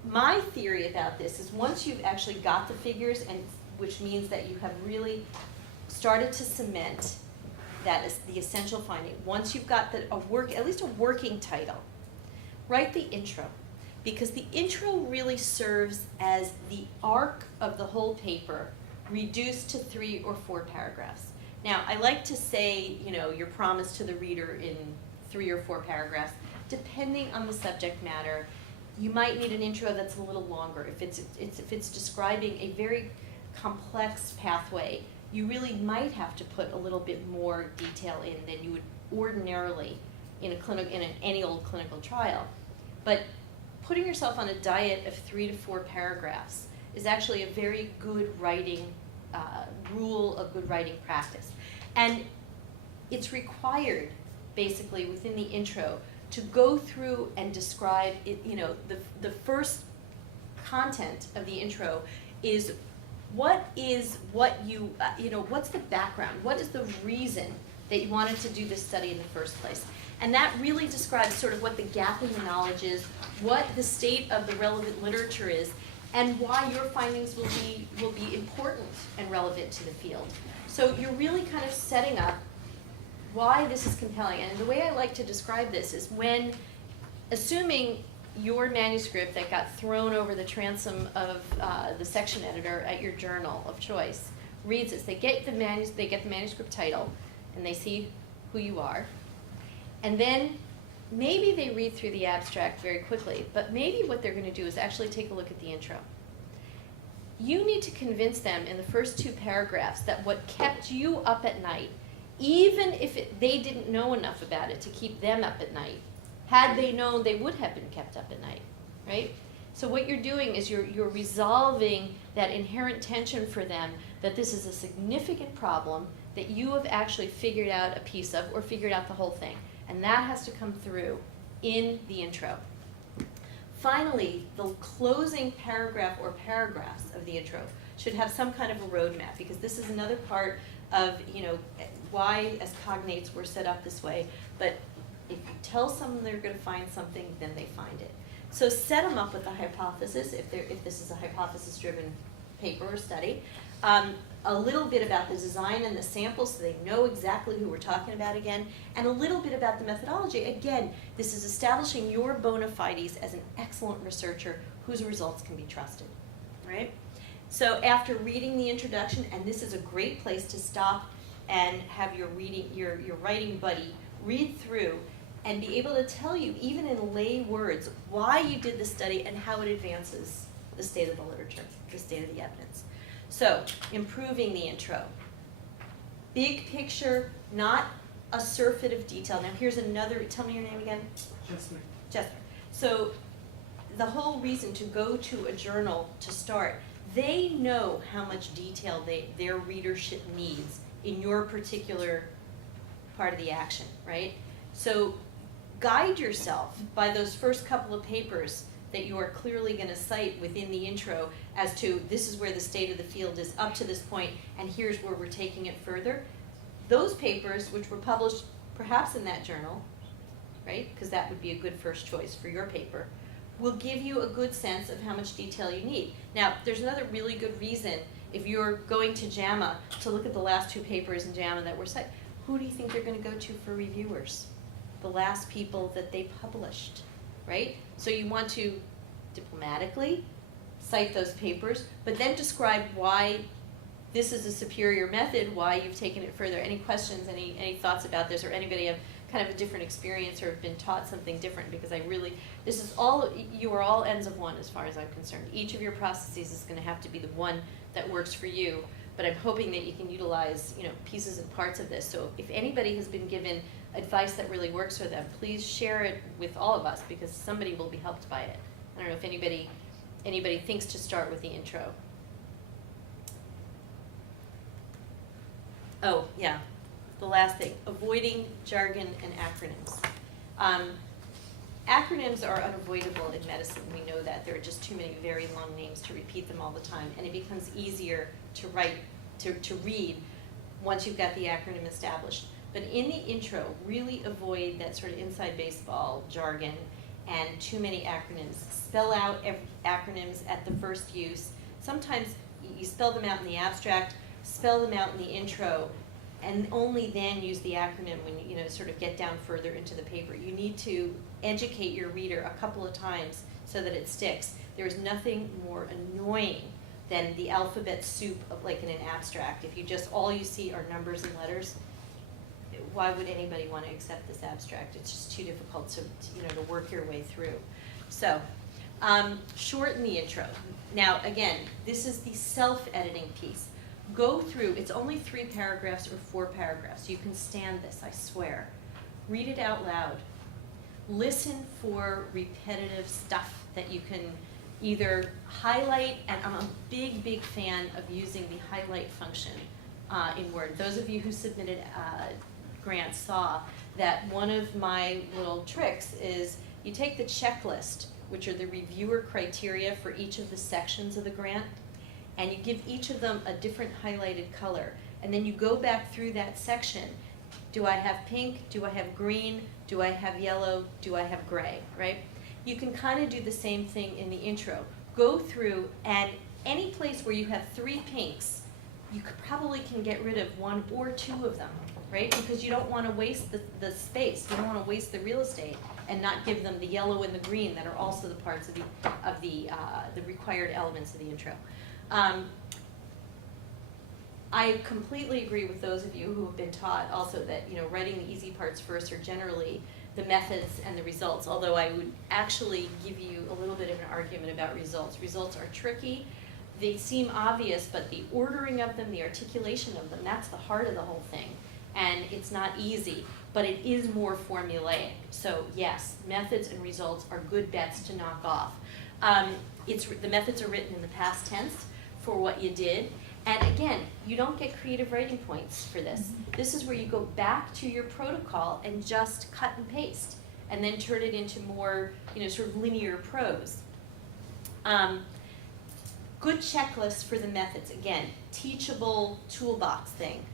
my theory about this is once you've actually got the figures, and which means that you have really started to cement that is the essential finding. Once you've got at least a working title, write the intro, because the intro really serves as the arc of the whole paper reduced to 3 or 4 paragraphs. Now, I like to say, you know, your promise to the reader in 3 or 4 paragraphs. Depending on the subject matter, you might need an intro that's a little longer. If it's describing a very complex pathway, you really might have to put a little bit more detail in than you would ordinarily in any old clinical trial. But putting yourself on a diet of 3 to 4 paragraphs is actually a very good writing rule of good writing practice. And it's required, basically, within the intro to go through and describe it. You know, the first content of the intro is what you know, what's the background? What is the reason that you wanted to do this study in the first place? And that really describes sort of what the gap in the knowledge is, what the state of the relevant literature is, and why your findings will be important and relevant to the field. So you're really kind of setting up why this is compelling. And the way I like to describe this is when, assuming your manuscript that got thrown over the transom of the section editor at your journal of choice reads this, they get the manuscript title, and they see who you are, and then maybe they read through the abstract very quickly, but maybe what they're going to do is actually take a look at the intro. You need to convince them in the first 2 paragraphs that what kept you up at night, even if they didn't know enough about it to keep them up at night, had they known, they would have been kept up at night, right? So what you're doing is you're resolving that inherent tension for them that this is a significant problem that you have actually figured out a piece of or figured out the whole thing. And that has to come through in the intro. Finally, the closing paragraph or paragraphs of the intro should have some kind of a roadmap, because this is another part of, you know, why as cognates we're set up this way. But if you tell someone they're going to find something, then they find it. So set them up with a hypothesis, if this is a hypothesis-driven paper or study. A little bit about the design and the sample so they know exactly who we're talking about again, and a little bit about the methodology. Again, this is establishing your bona fides as an excellent researcher whose results can be trusted, right? So after reading the introduction, and this is a great place to stop and have your writing buddy read through and be able to tell you, even in lay words, why you did the study and how it advances the state of the literature, the state of the evidence. So, improving the intro. Big picture, not a surfeit of detail. Now here's another, tell me your name again. Jessica. So, the whole reason to go to a journal to start, they know how much detail their readership needs in your particular part of the action, right? So, guide yourself by those first couple of papers that you are clearly going to cite within the intro as to this is where the state of the field is up to this point, and here's where we're taking it further. Those papers, which were published perhaps in that journal, right, because that would be a good first choice for your paper, will give you a good sense of how much detail you need. Now, there's another really good reason, if you're going to JAMA, to look at the last 2 papers in JAMA that were cited. Who do you think they're going to go to for reviewers? The last people that they published, right? So you want to diplomatically cite those papers, but then describe why this is a superior method, why you've taken it further. Any questions, any thoughts about this, or anybody have kind of a different experience or have been taught something different? Because this is all, you are all ends of one as far as I'm concerned. Each of your processes is going to have to be the one that works for you. but I'm hoping that you can utilize, you know, pieces and parts of this. So if anybody has been given advice that really works for them, please share it with all of us, because somebody will be helped by it. I don't know if anybody thinks to start with the intro. Oh, yeah, the last thing, avoiding jargon and acronyms. Acronyms are unavoidable in medicine. We know that. There are just too many very long names to repeat them all the time, and it becomes easier to write, to read once you've got the acronym established. But in the intro, really avoid that sort of inside baseball jargon and too many acronyms. Spell out acronyms at the first use. Sometimes you spell them out in the abstract, spell them out in the intro, and only then use the acronym when you know, sort of get down further into the paper. You need to educate your reader a couple of times so that it sticks. There is nothing more annoying than the alphabet soup of like in an abstract. If you just, all you see are numbers and letters, why would anybody want to accept this abstract? It's just too difficult to you know, to work your way through. So, shorten the intro. Now, again, this is the self-editing piece. Go through, it's only 3 paragraphs or 4 paragraphs. You can stand this, I swear. Read it out loud. Listen for repetitive stuff that you can either highlight, and I'm a big, big fan of using the highlight function in Word. Those of you who submitted grants saw that one of my little tricks is you take the checklist, which are the reviewer criteria for each of the sections of the grant, and you give each of them a different highlighted color. And then you go back through that section. Do I have pink? Do I have green? Do I have yellow? Do I have gray, right? You can kind of do the same thing in the intro. Go through, and any place where you have 3 pinks, you probably can get rid of 1 or 2 of them, right? Because you don't want to waste the space. You don't want to waste the real estate and not give them the yellow and the green that are also the parts of the required elements of the intro. I completely agree with those of you who have been taught also that, you know, writing the easy parts first are generally the methods and the results, although I would actually give you a little bit of an argument about results. Results are tricky. They seem obvious, but the ordering of them, the articulation of them, that's the heart of the whole thing. And it's not easy, but it is more formulaic. So yes, methods and results are good bets to knock off. The methods are written in the past tense for what you did. And again, you don't get creative writing points for this. This is where you go back to your protocol and just cut and paste, and then turn it into more, you know, sort of linear prose. Good checklist for the methods. Again, teachable toolbox thing.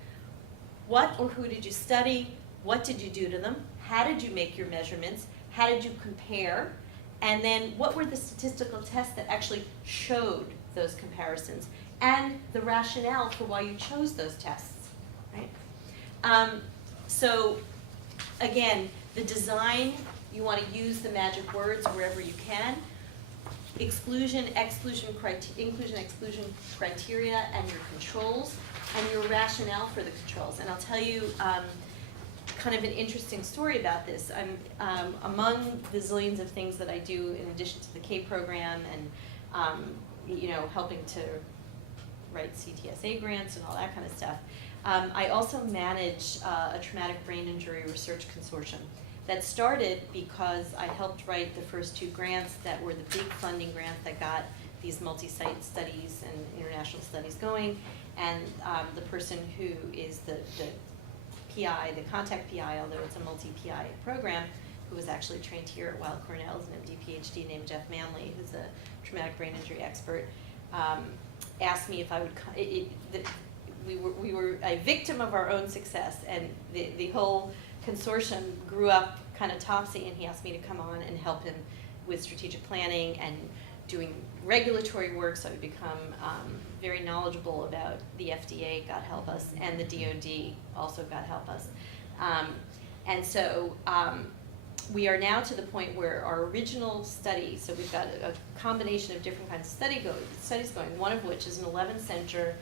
What or who did you study? What did you do to them? How did you make your measurements? How did you compare? And then what were the statistical tests that actually showed those comparisons? And the rationale for why you chose those tests, right? So again, the design, you want to use the magic words wherever you can. Inclusion, exclusion criteria, and your controls, and your rationale for the controls. And I'll tell you kind of an interesting story about this. I'm among the zillions of things that I do in addition to the K program and you know, helping to write CTSA grants and all that kind of stuff. I also manage a traumatic brain injury research consortium that started because I helped write the first 2 grants that were the big funding grants that got these multi-site studies and international studies going. And the person who is the PI, the contact PI, although it's a multi-PI program, who was actually trained here at Weill Cornell, is an MD PhD named Jeff Manley, who's a traumatic brain injury expert, asked me if I would we were a victim of our own success, and the whole consortium grew up kind of topsy, and he asked me to come on and help him with strategic planning and doing regulatory work, so I become very knowledgeable about the FDA, God help us, and the DoD, also God help us. And so we are now to the point where our original study, so we've got a combination of different kinds of studies going, one of which is an 11-center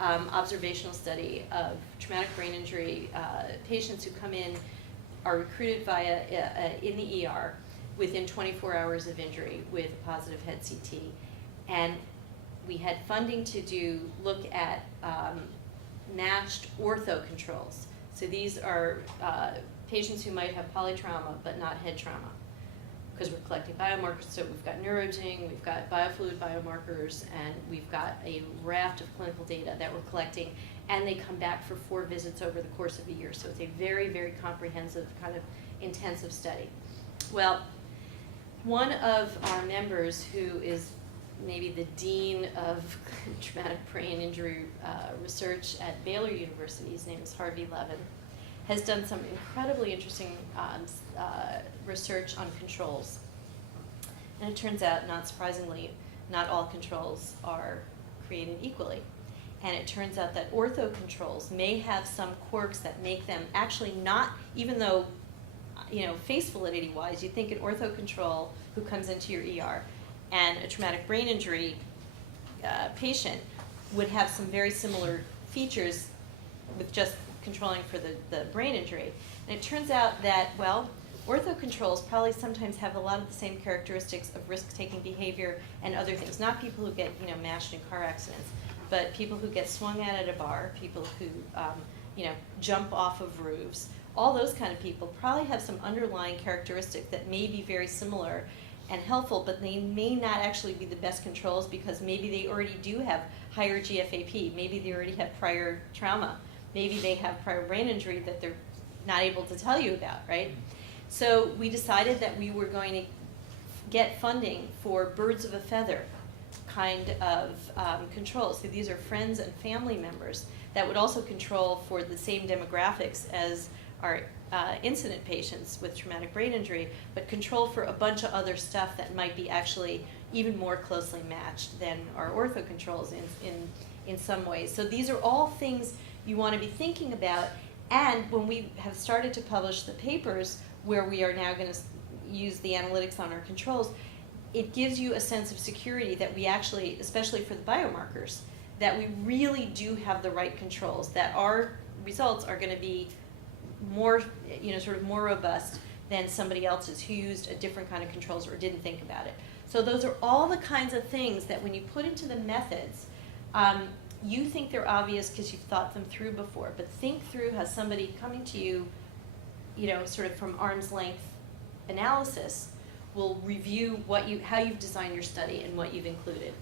observational study of traumatic brain injury patients who come in, are recruited via in the ER within 24 hours of injury with a positive head CT. And we had funding to look at matched ortho controls. So these are patients who might have polytrauma but not head trauma, because we're collecting biomarkers. So we've got neurogene, we've got biofluid biomarkers, and we've got a raft of clinical data that we're collecting, and they come back for 4 visits over the course of a year. So it's a very, very comprehensive, kind of intensive study. Well, one of our members, who is maybe the dean of traumatic brain injury research at Baylor University, his name is Harvey Levin, has done some incredibly interesting research on controls. And it turns out, not surprisingly, not all controls are created equally. And it turns out that ortho controls may have some quirks that make them actually not, even though, face validity-wise, you think an ortho control who comes into your ER and a traumatic brain injury patient would have some very similar features with just controlling for the brain injury. And it turns out that, well, ortho controls probably sometimes have a lot of the same characteristics of risk-taking behavior and other things. Not people who get, mashed in car accidents, but people who get swung at a bar, people who, jump off of roofs. All those kind of people probably have some underlying characteristics that may be very similar and helpful, but they may not actually be the best controls because maybe they already do have higher GFAP, maybe they already have prior trauma, maybe they have prior brain injury that they're not able to tell you about, right? So we decided that we were going to get funding for birds of a feather kind of controls. So these are friends and family members that would also control for the same demographics as our incident patients with traumatic brain injury, but control for a bunch of other stuff that might be actually even more closely matched than our ortho controls in some ways. So these are all things you want to be thinking about. And when we have started to publish the papers where we are now going to use the analytics on our controls, it gives you a sense of security that we actually, especially for the biomarkers, that we really do have the right controls, that our results are going to be more, sort of more robust than somebody else's who used a different kind of controls or didn't think about it. So those are all the kinds of things that when you put into the methods, you think they're obvious because you've thought them through before, but think through how somebody coming to you, sort of from arm's length analysis will review how you've designed your study and what you've included.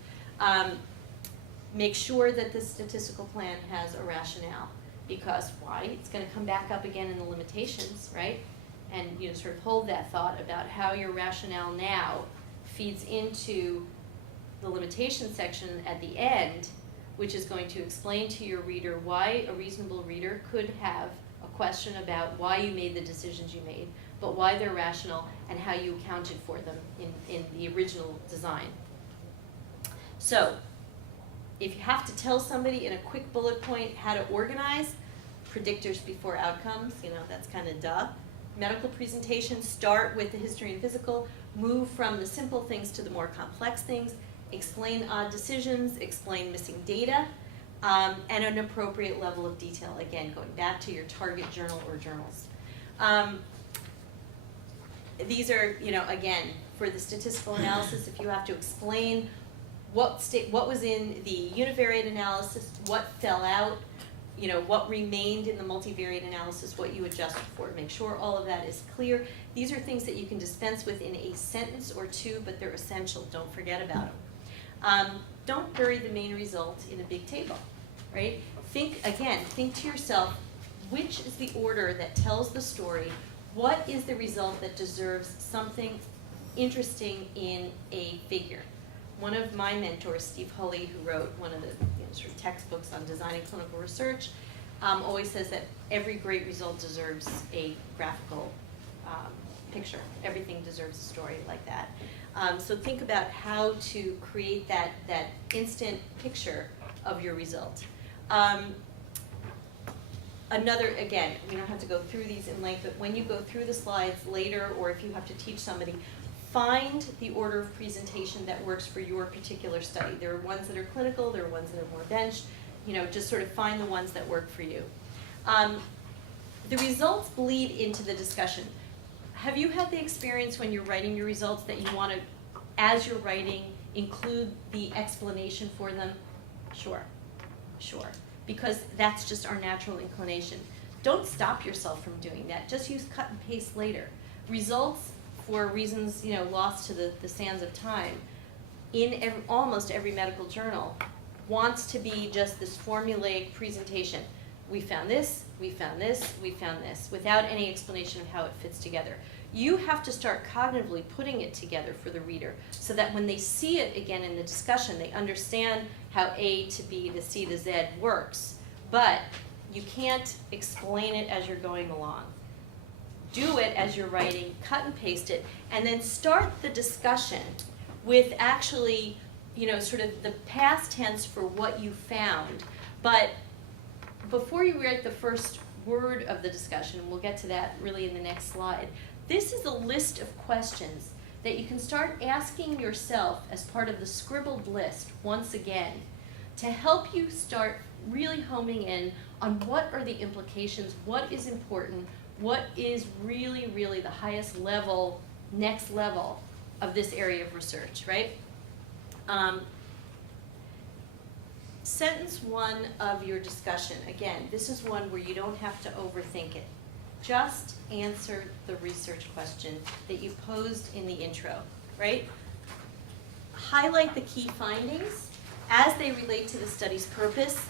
Make sure that the statistical plan has a rationale, because why? It's going to come back up again in the limitations, right? And sort of hold that thought about how your rationale now feeds into the limitation section at the end, which is going to explain to your reader why a reasonable reader could have a question about why you made the decisions you made, but why they're rational and how you accounted for them in the original design. So, if you have to tell somebody in a quick bullet point how to organize, predictors before outcomes, that's kind of duh. Medical presentations start with the history and physical, move from the simple things to the more complex things, explain odd decisions, explain missing data, and an appropriate level of detail. Again, going back to your target journal or journals. These are, again, for the statistical analysis, if you have to explain what was in the univariate analysis, what fell out, what remained in the multivariate analysis, what you adjusted for. Make sure all of that is clear. These are things that you can dispense with in a sentence or two, but they're essential. Don't forget about them. Don't bury the main result in a big table, right? Think to yourself, which is the order that tells the story? What is the result that deserves something interesting in a figure? One of my mentors, Steve Hulley, who wrote one of the sort of textbooks on designing clinical research, always says that every great result deserves a graphical picture. Everything deserves a story like that. So think about how to create that instant picture of your result. Again, we don't have to go through these in length, but when you go through the slides later, or if you have to teach somebody, find the order of presentation that works for your particular study. There are ones that are clinical, there are ones that are more bench, just sort of find the ones that work for you. The results bleed into the discussion. Have you had the experience when you're writing your results that you want to, as you're writing, include the explanation for them? Sure, because that's just our natural inclination. Don't stop yourself from doing that. Just use cut and paste later. Results, for reasons lost to the sands of time, in almost every medical journal, wants to be just this formulaic presentation. We found this, we found this, we found this, without any explanation of how it fits together. You have to start cognitively putting it together for the reader so that when they see it again in the discussion, they understand how A to B to C to Z works. But you can't explain it as you're going along. Do it as you're writing, cut and paste it, and then start the discussion with actually, sort of the past tense for what you found. But before you write the first word of the discussion, we'll get to that really in the next slide, this is a list of questions that you can start asking yourself as part of the scribbled list once again to help you start really homing in on what are the implications, what is important, what is really, really the highest level, next level of this area of research, right? Sentence one of your discussion, again, this is one where you don't have to overthink it. Just answer the research question that you posed in the intro, right? Highlight the key findings as they relate to the study's purpose.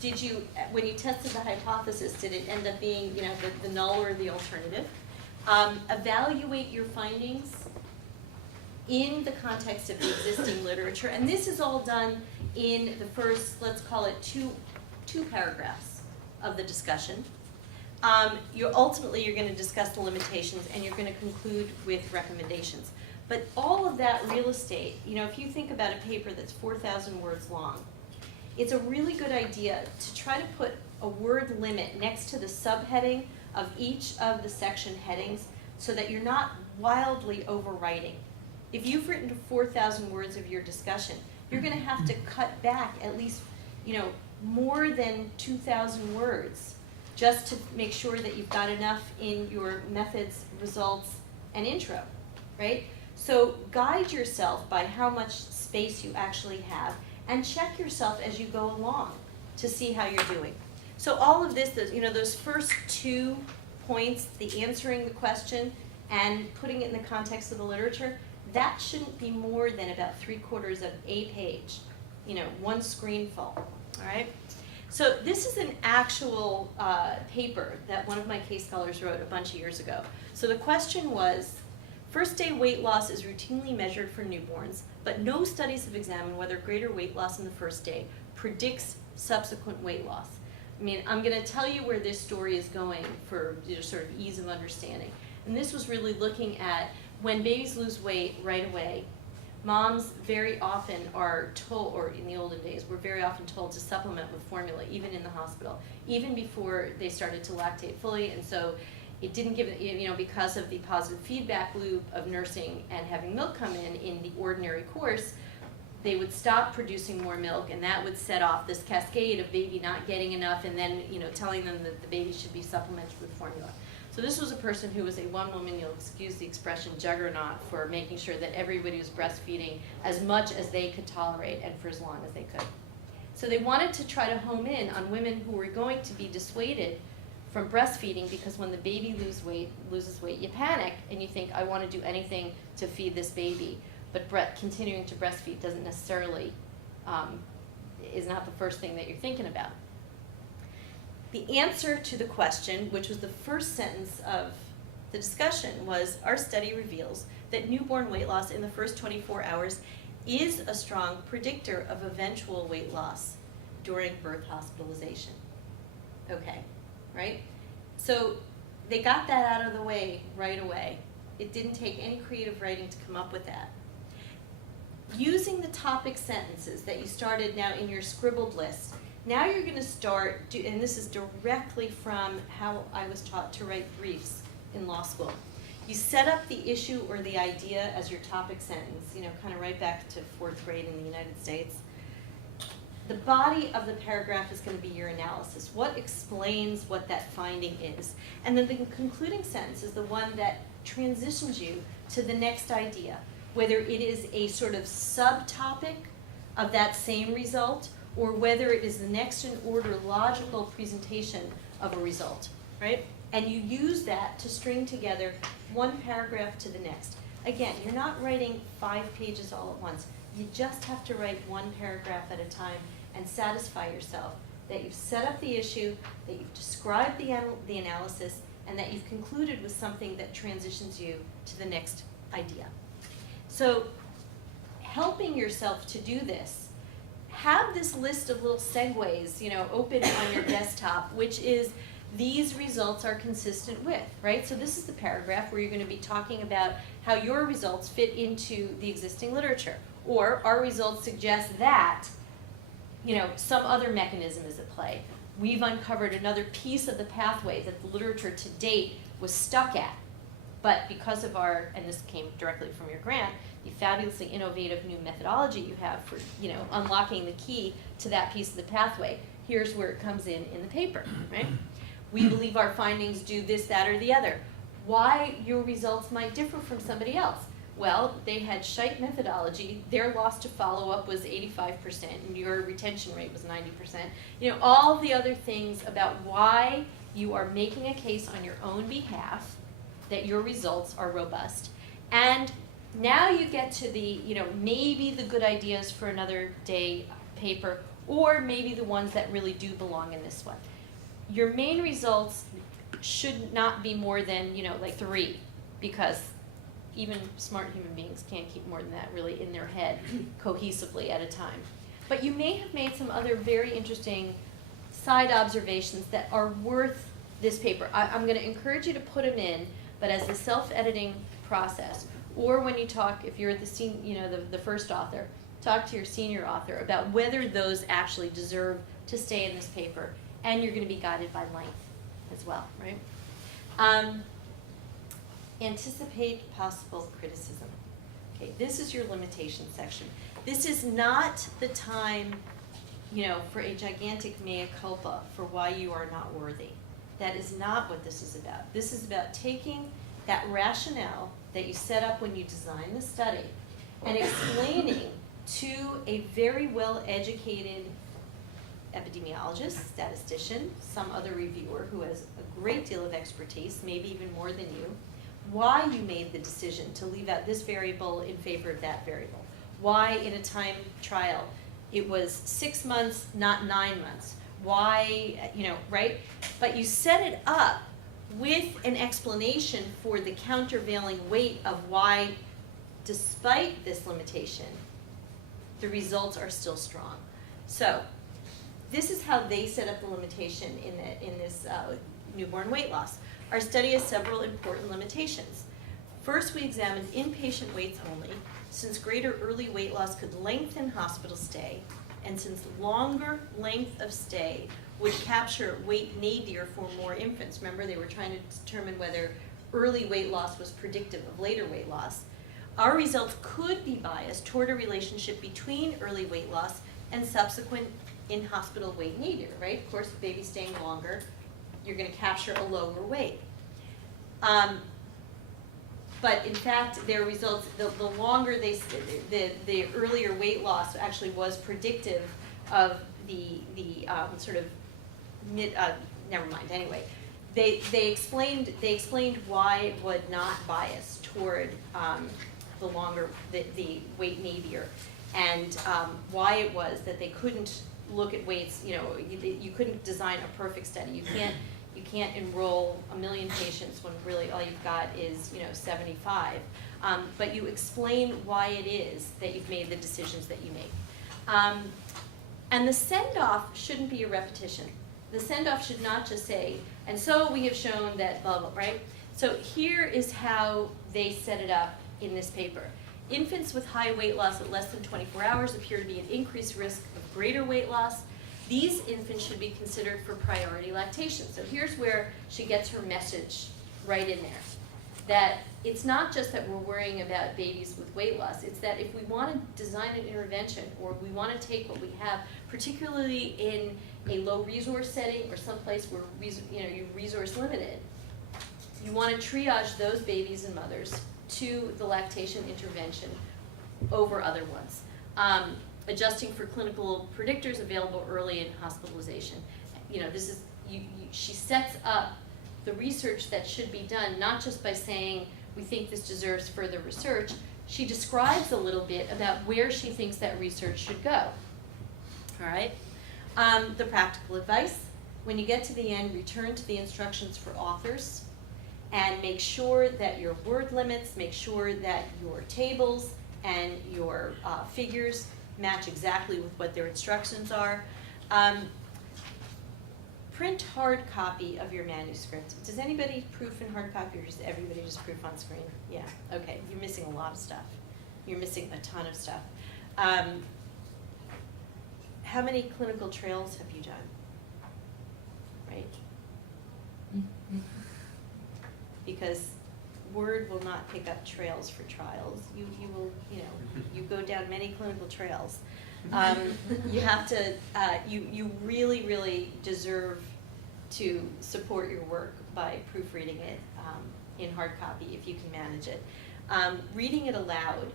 Did you, when you tested the hypothesis, did it end up being, the null or the alternative? Evaluate your findings in the context of the existing literature, and this is all done in the first, let's call it two paragraphs of the discussion. Ultimately, you're going to discuss the limitations, and you're going to conclude with recommendations. But all of that real estate, if you think about a paper that's 4,000 words long, it's a really good idea to try to put a word limit next to the subheading of each of the section headings so that you're not wildly overwriting. If you've written 4,000 words of your discussion, you're going to have to cut back at least, more than 2,000 words just to make sure that you've got enough in your methods, results, and intro, right? So guide yourself by how much space you actually have and check yourself as you go along to see how you're doing. So all of this, those first 2 points, the answering the question and putting it in the context of the literature, that shouldn't be more than about 3/4 of a page, one screen full, all right? So this is an actual paper that one of my case scholars wrote a bunch of years ago. So the question was, first day weight loss is routinely measured for newborns, but no studies have examined whether greater weight loss in the first day predicts subsequent weight loss. I mean, I'm going to tell you where this story is going for sort of ease of understanding. And this was really looking at when babies lose weight right away, moms very often are told, or in the olden days, were very often told to supplement with formula, even in the hospital, even before they started to lactate fully. And so it didn't give, because of the positive feedback loop of nursing and having milk come in the ordinary course, they would stop producing more milk, and that would set off this cascade of baby not getting enough, and then, telling them that the baby should be supplemented with formula. So this was a person who was a one-woman, you'll excuse the expression, juggernaut for making sure that everybody was breastfeeding as much as they could tolerate and for as long as they could. So they wanted to try to home in on women who were going to be dissuaded from breastfeeding because when the baby loses weight, you panic and you think, I want to do anything to feed this baby. But continuing to breastfeed doesn't necessarily, is not the first thing that you're thinking about. The answer to the question, which was the first sentence of the discussion, was our study reveals that newborn weight loss in the first 24 hours is a strong predictor of eventual weight loss during birth hospitalization. Okay, right? So they got that out of the way right away. It didn't take any creative writing to come up with that. Using the topic sentences that you started now in your scribbled list, now you're going to start, and this is directly from how I was taught to write briefs in law school. You set up the issue or the idea as your topic sentence, kind of right back to 4th grade in the United States. The body of the paragraph is going to be your analysis. What explains what that finding is? And then the concluding sentence is the one that transitions you to the next idea. whether it is a sort of subtopic of that same result, or whether it is the next in order logical presentation of a result, right? And you use that to string together one paragraph to the next. Again, you're not writing 5 pages all at once. You just have to write one paragraph at a time and satisfy yourself that you've set up the issue, that you've described the analysis, and that you've concluded with something that transitions you to the next idea. So helping yourself to do this, have this list of little segues, open on your desktop, which is these results are consistent with, right? So this is the paragraph where you're going to be talking about how your results fit into the existing literature. Or our results suggest that, some other mechanism is at play. We've uncovered another piece of the pathway that the literature to date was stuck at. But because of and this came directly from your grant, the fabulously innovative new methodology you have for, unlocking the key to that piece of the pathway, here's where it comes in the paper, right? We believe our findings do this, that, or the other. Why your results might differ from somebody else? Well, they had shite methodology, their loss to follow-up was 85%, and your retention rate was 90%. All the other things about why you are making a case on your own behalf that your results are robust. And now you get to the, maybe the good ideas for another day paper, or maybe the ones that really do belong in this one. Your main results should not be more than, like 3, because even smart human beings can't keep more than that really in their head cohesively at a time. But you may have made some other very interesting side observations that are worth this paper. I'm going to encourage you to put them in, but as a self-editing process, or when you talk, if you're the first author, talk to your senior author about whether those actually deserve to stay in this paper, and you're going to be guided by length as well, right? Anticipate possible criticism. Okay, this is your limitation section. This is not the time, for a gigantic mea culpa for why you are not worthy. That is not what this is about. This is about taking that rationale that you set up when you designed the study and explaining to a very well-educated epidemiologist, statistician, some other reviewer who has a great deal of expertise, maybe even more than you, why you made the decision to leave out this variable in favor of that variable. Why in a time trial it was 6 months, not 9 months. Why, right? But you set it up with an explanation for the countervailing weight of why, despite this limitation, the results are still strong. So this is how they set up the limitation in this newborn weight loss. Our study has several important limitations. First, we examined inpatient weights only, since greater early weight loss could lengthen hospital stay, and since longer length of stay would capture weight nadir for more infants. Remember, they were trying to determine whether early weight loss was predictive of later weight loss. Our results could be biased toward a relationship between early weight loss and subsequent in-hospital weight nadir, right? Of course, the baby's staying longer, you're going to capture a lower weight. But in fact, their results, the longer the earlier weight loss actually was predictive of the sort of never mind. Anyway, they explained why it would not bias toward the longer the weight nadir, and why it was that they couldn't look at weights. You couldn't design a perfect study. You can't enroll 1 million patients when really all you've got is 75. But you explain why it is that you've made the decisions that you make. And the send-off shouldn't be a repetition. The send-off should not just say, and so we have shown that blah, blah, right? So here is how they set it up in this paper. Infants with high weight loss at less than 24 hours appear to be at increased risk of greater weight loss. These infants should be considered for priority lactation. So here's where she gets her message right in there. That it's not just that we're worrying about babies with weight loss, it's that if we want to design an intervention, or we want to take what we have, particularly in a low resource setting or someplace where you're resource limited, you want to triage those babies and mothers to the lactation intervention over other ones. Adjusting for clinical predictors available early in hospitalization. You know, this is, she sets up the research that should be done, not just by saying, we think this deserves further research. She describes a little bit about where she thinks that research should go. All right? The practical advice, when you get to the end, return to the instructions for authors and make sure that your word limits, make sure that your tables and your figures match exactly with what their instructions are. Print hard copy of your manuscript. Does anybody proof in hard copy, or does everybody just proof on screen? Yeah, okay, you're missing a lot of stuff. You're missing a ton of stuff. How many clinical trails have you done? Right? Because Word will not pick up trails for trials. You will, you go down many clinical trails. You have to, you really, really deserve to support your work by proofreading it in hard copy if you can manage it. Reading it aloud.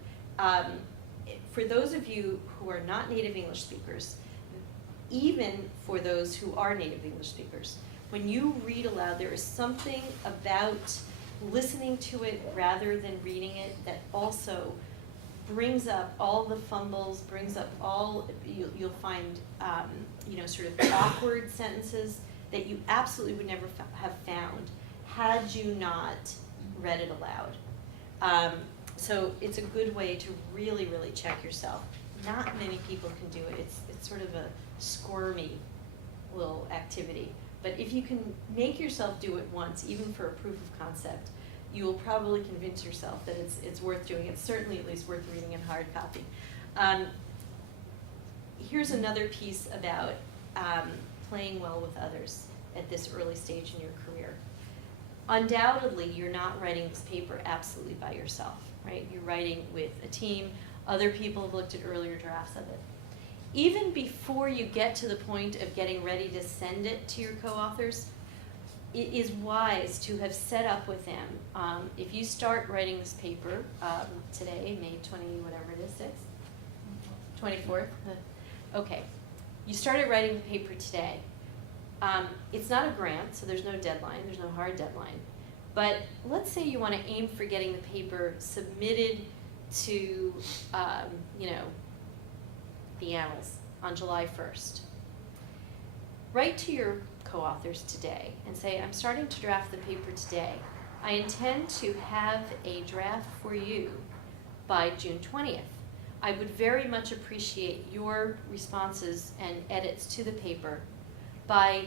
For those of you who are not native English speakers, even for those who are native English speakers, when you read aloud, there is something about listening to it rather than reading it that also brings up all the fumbles, brings up all, you'll find, sort of awkward sentences that you absolutely would never have found had you not read it aloud. So it's a good way to really, really check yourself. Not many people can do it. It's sort of a squirmy little activity. But if you can make yourself do it once, even for a proof of concept, you will probably convince yourself that it's worth doing. It's certainly at least worth reading in hard copy. Here's another piece about playing well with others at this early stage in your career. Undoubtedly, you're not writing this paper absolutely by yourself, right? You're writing with a team. Other people have looked at earlier drafts of it. Even before you get to the point of getting ready to send it to your co-authors, it is wise to have set up with them. If you start writing this paper today, May 20, whatever it is, 6th? 24th? Okay. You started writing the paper today. It's not a grant, so there's no deadline. There's no hard deadline. But let's say you want to aim for getting the paper submitted to, the Annals on July 1st. Write to your co-authors today and say, I'm starting to draft the paper today. I intend to have a draft for you by June 20th. I would very much appreciate your responses and edits to the paper by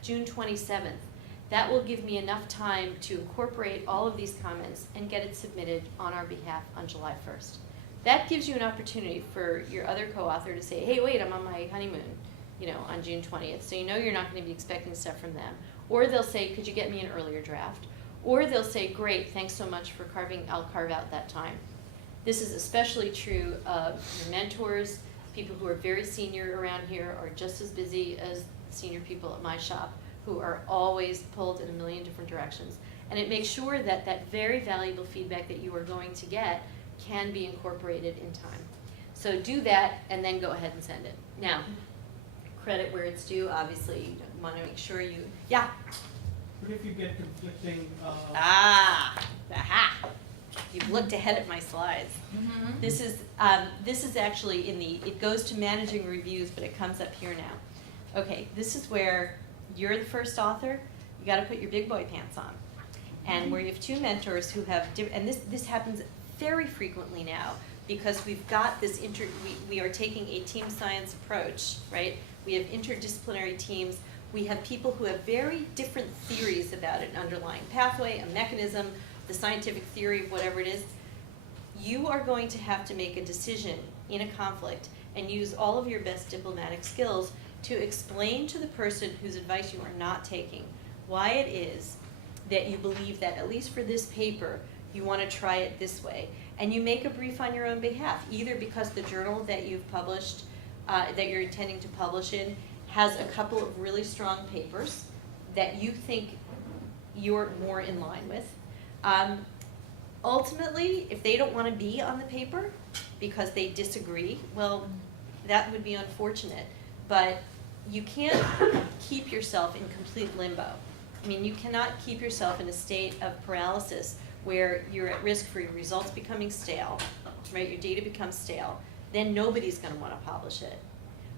June 27th. That will give me enough time to incorporate all of these comments and get it submitted on our behalf on July 1st. That gives you an opportunity for your other co-author to say, hey, wait, I'm on my honeymoon, on June 20th. So you're not going to be expecting stuff from them. Or they'll say, could you get me an earlier draft? Or they'll say, great, thanks so much for I'll carve out that time. This is especially true of your mentors, people who are very senior around here are just as busy as senior people at my shop who are always pulled in a million different directions. And it makes sure that that very valuable feedback that you are going to get can be incorporated in time. So do that and then go ahead and send it. Now, credit where it's due, obviously you want to make sure you, yeah? What if you get conflicting? Aha! You've looked ahead at my slides. Mm-hmm. This is actually it goes to managing reviews, but it comes up here now. Okay, this is where you're the first author, you gotta put your big boy pants on. And where you have two mentors who have, and this happens very frequently now, because we've got this, we are taking a team science approach, right? We have interdisciplinary teams. We have people who have very different theories about an underlying pathway, a mechanism, the scientific theory, whatever it is. You are going to have to make a decision in a conflict and use all of your best diplomatic skills to explain to the person whose advice you are not taking why it is that you believe that, at least for this paper, you want to try it this way. And you make a brief on your own behalf, either because the journal that you've published, that you're intending to publish in, has a couple of really strong papers that you think you're more in line with. ultimately, if they don't want to be on the paper because they disagree, well, that would be unfortunate. But you can't keep yourself in complete limbo. I mean, you cannot keep yourself in a state of paralysis where you're at risk for your results becoming stale, right? Your data becomes stale. Then nobody's going to want to publish it.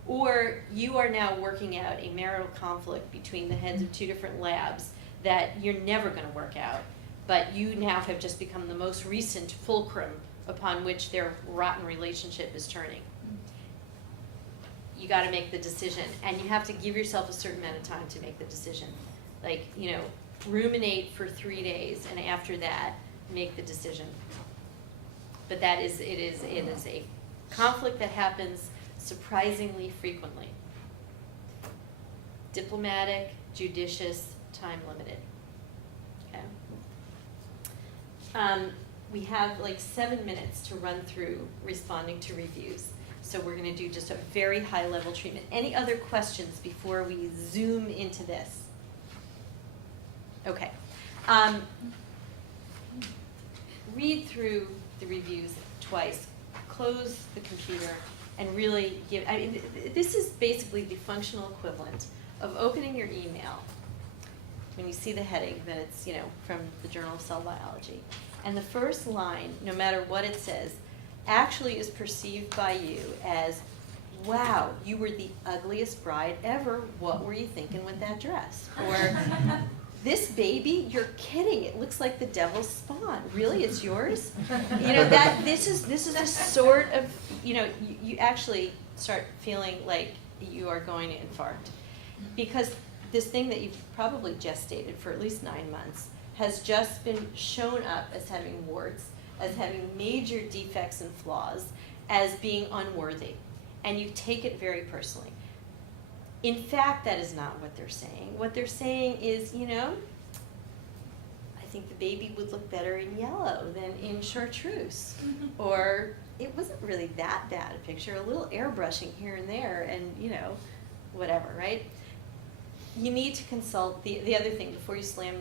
Or you are now working out a marital conflict between the heads of two different labs that you're never going to work out, but you now have just become the most recent fulcrum upon which their rotten relationship is turning. You got to make the decision, and you have to give yourself a certain amount of time to make the decision. Like, you know, ruminate for 3 days, and after that, make the decision. But it is a conflict that happens surprisingly frequently. Diplomatic, judicious, time limited. Okay. We have like 7 minutes to run through responding to reviews. So we're going to do just a very high level treatment. Any other questions before we zoom into this? Okay. Read through the reviews twice. Close the computer and really give, I mean, this is basically the functional equivalent of opening your email when you see the heading that it's, you know, from the Journal of Cell Biology. And the first line, no matter what it says, actually is perceived by you as, wow, you were the ugliest bride ever. What were you thinking with that dress? Or, this baby, you're kidding. It looks like the devil's spawn. Really, it's yours? You know, that this is a sort of, you know, you actually start feeling like you are going to infarct. Because this thing that you've probably gestated for at least 9 months has just been shown up as having warts, as having major defects and flaws, as being unworthy. And you take it very personally. In fact, that is not what they're saying. What they're saying is, you know, I think the baby would look better in yellow than in chartreuse. Or it wasn't really that bad a picture, a little airbrushing here and there, and, you know, whatever, right? You need to consult, the other thing before you slam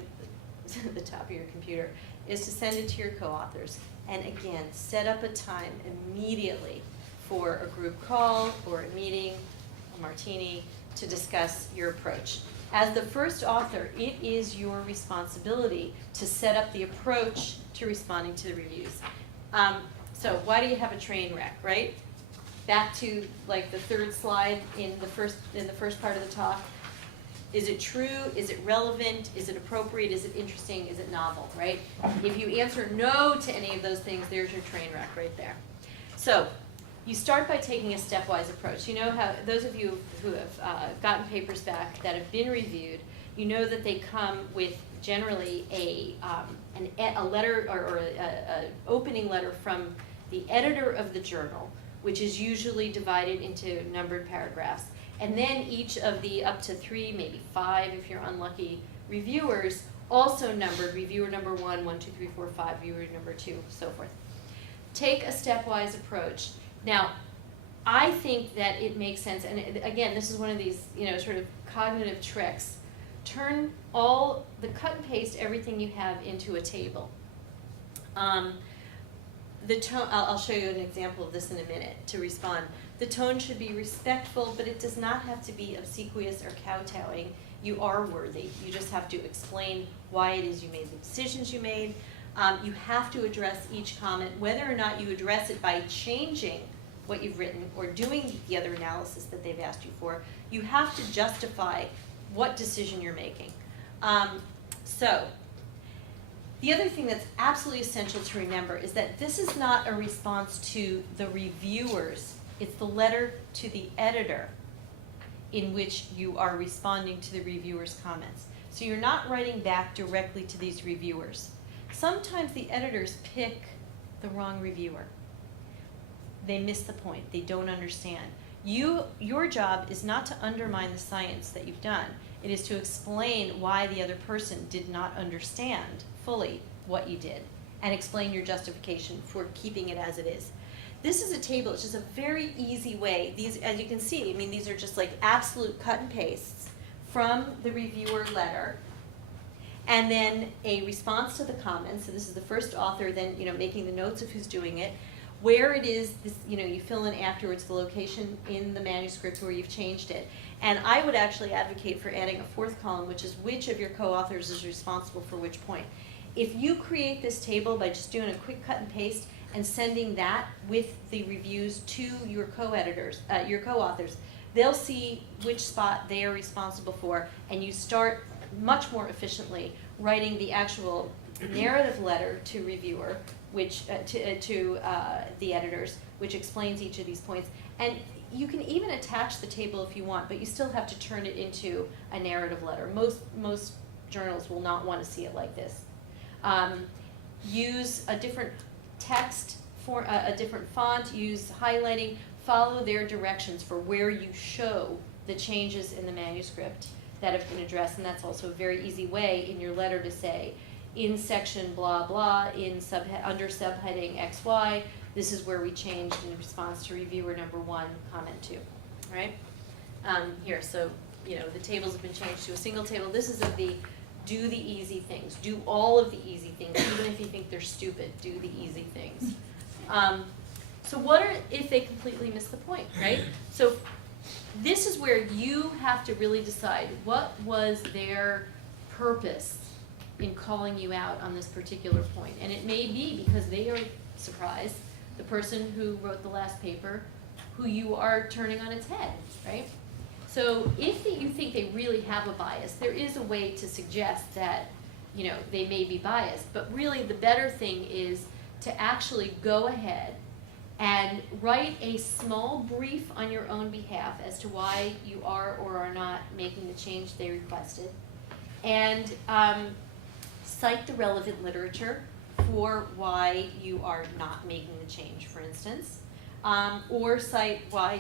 the top of your computer is to send it to your co-authors. And again, set up a time immediately for a group call or a meeting, a martini, to discuss your approach. As the first author, it is your responsibility to set up the approach to responding to the reviews. So why do you have a train wreck, right? Back to like the third slide in the first part of the talk. Is it true? Is it relevant? Is it appropriate? Is it interesting? Is it novel, right? If you answer no to any of those things, there's your train wreck right there. So you start by taking a stepwise approach. You know how, those of you who have gotten papers back that have been reviewed, you know that they come with generally a letter or an opening letter from the editor of the journal, which is usually divided into numbered paragraphs. And then each of the up to 3, maybe 5 if you're unlucky, reviewers also numbered, reviewer number 1, 1, 2, 3, 4, 5, reviewer number 2, so forth. Take a stepwise approach. Now, I think that it makes sense, and again, this is one of these, you know, sort of cognitive tricks. Turn cut and paste everything you have into a table. The tone, I'll show you an example of this in a minute to respond. The tone should be respectful, but it does not have to be obsequious or kowtowing. You are worthy. You just have to explain why it is you made the decisions you made. You have to address each comment, whether or not you address it by changing what you've written or doing the other analysis that they've asked you for. You have to justify what decision you're making. So, the other thing that's absolutely essential to remember is that this is not a response to the reviewers. It's the letter to the editor in which you are responding to the reviewer's comments. So you're not writing back directly to these reviewers. Sometimes the editors pick the wrong reviewer. They miss the point. They don't understand. Your job is not to undermine the science that you've done. It is to explain why the other person did not understand fully what you did and explain your justification for keeping it as it is. This is a table. It's just a very easy way. These, as you can see, I mean, these are just like absolute cut and pastes from the reviewer letter. and then a response to the comments. So this is the first author then, making the notes of who's doing it. Where it is, this, you fill in afterwards the location in the manuscript where you've changed it. And I would actually advocate for adding a fourth column, which is which of your co-authors is responsible for which point. If you create this table by just doing a quick cut and paste and sending that with the reviews to your co-editors, your co-authors, they'll see which spot they are responsible for, and you start much more efficiently writing the actual narrative letter to reviewer, which to the editors, which explains each of these points. And you can even attach the table if you want, but you still have to turn it into a narrative letter. Most journals will not want to see it like this. Use a different text for a different font. Use highlighting. Follow their directions for where you show the changes in the manuscript that have been addressed, and that's also a very easy way in your letter to say, in section blah blah, under subheading XY, this is where we changed in response to reviewer number 1, comment 2, right? Here, so the tables have been changed to a single table. This is of the do the easy things. Do all of the easy things, even if you think they're stupid. Do the easy things. So what if they completely miss the point, right? So this is where you have to really decide what was their purpose in calling you out on this particular point. And it may be because they are surprised, the person who wrote the last paper, who you are turning on its head, right? So if you think they really have a bias, there is a way to suggest that they may be biased. But really the better thing is to actually go ahead and write a small brief on your own behalf as to why you are or are not making the change they requested, and cite the relevant literature for why you are not making the change, for instance, or cite why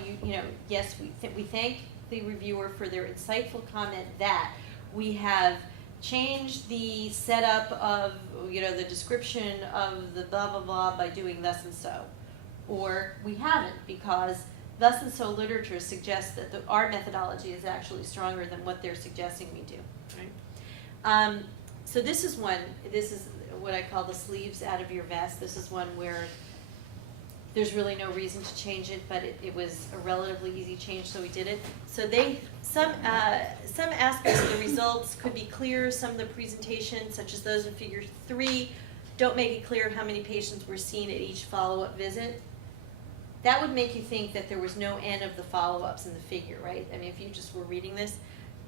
yes, we thank the reviewer for their insightful comment that we have changed the setup of the description of the blah blah blah by doing thus and so. Or we haven't, because thus and so literature suggests that our methodology is actually stronger than what they're suggesting we do. Right? So this is what I call the sleeves out of your vest. This is one where there's really no reason to change it, but it was a relatively easy change, so we did it. So some aspects of the results could be clear. Some of the presentation, such as those in Figure 3, don't make it clear how many patients were seen at each follow-up visit. That would make you think that there was no end of the follow-ups in the figure, right? I mean, if you just were reading this,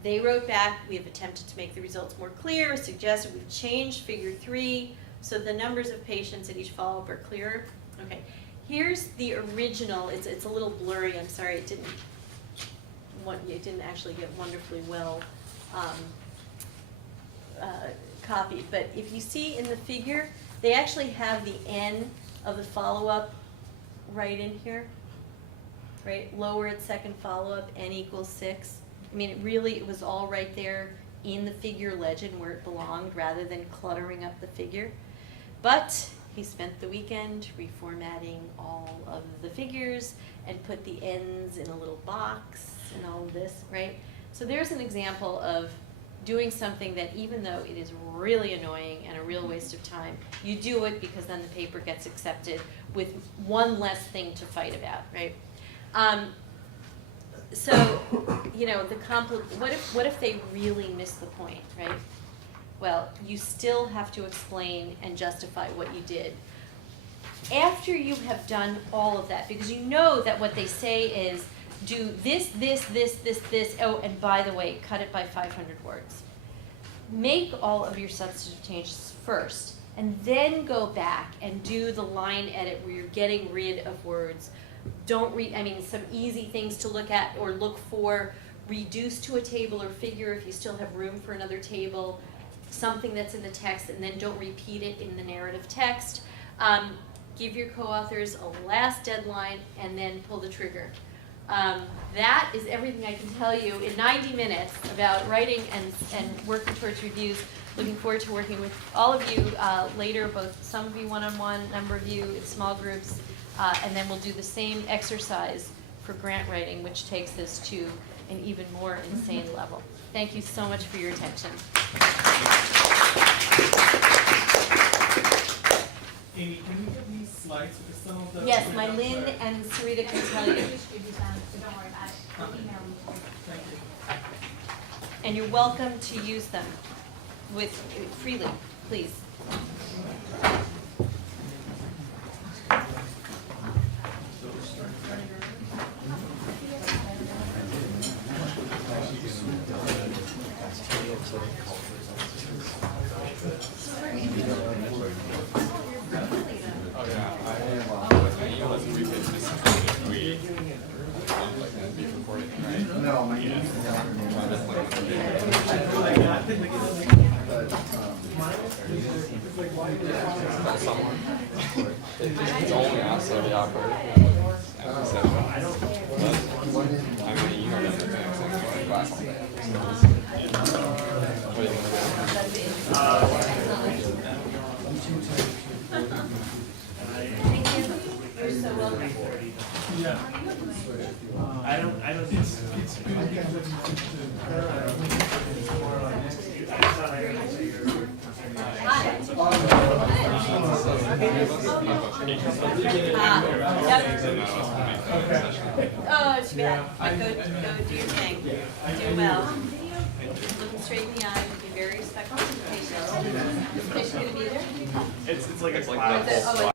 they wrote back, we have attempted to make the results more clear, suggested we've changed Figure 3, so the numbers of patients at each follow-up are clearer. Okay, here's the original. It's a little blurry. I'm sorry, it didn't actually get wonderfully well copied. But if you see in the figure, they actually have the N of the follow-up right in here, right? Lower at second follow-up, N equals 6. I mean, it was all right there in the figure legend where it belonged, rather than cluttering up the figure. But he spent the weekend reformatting all of the figures and put the N's in a little box and all of this, right? So there's an example of doing something that, even though it is really annoying and a real waste of time, you do it because then the paper gets accepted with one less thing to fight about, right? So, what if they really miss the point, right? Well, you still have to explain and justify what you did. After you have done all of that, because you know that what they say is, do this, oh, and by the way, cut it by 500 words. Make all of your substantive changes first, and then go back and do the line edit where you're getting rid of words. Some easy things to look at or look for: reduce to a table or figure if you still have room for another table, something that's in the text, and then don't repeat it in the narrative text. Give your co-authors a last deadline, and then pull the trigger. That is everything I can tell you in 90 minutes about writing and working towards reviews. Looking forward to working with all of you later, both some of you one-on-one, a number of you in small groups, and then we'll do the same exercise for grant writing, which takes this to an even more insane level. Thank you so much for your attention. Amy, can you give me slides because some of the. Yes, Mylin and Sarita can tell you. distribute them, so don't worry about it. I'll email you. Thank you. And you're welcome to use them freely, please. Oh yeah, you know, we could just be recording, right? No, my Yeah. Call someone. It's only us, so the operator. As we said, but, I mean, you know, that's the next thing, class all day. What do you You're so welcome. Yeah. I don't. It's good because Oh, too bad. But go do your thing. Do well. Looking straight in the eye, be very respectful to the patient. Is the patient gonna be there? It's like a Or is class. it- oh,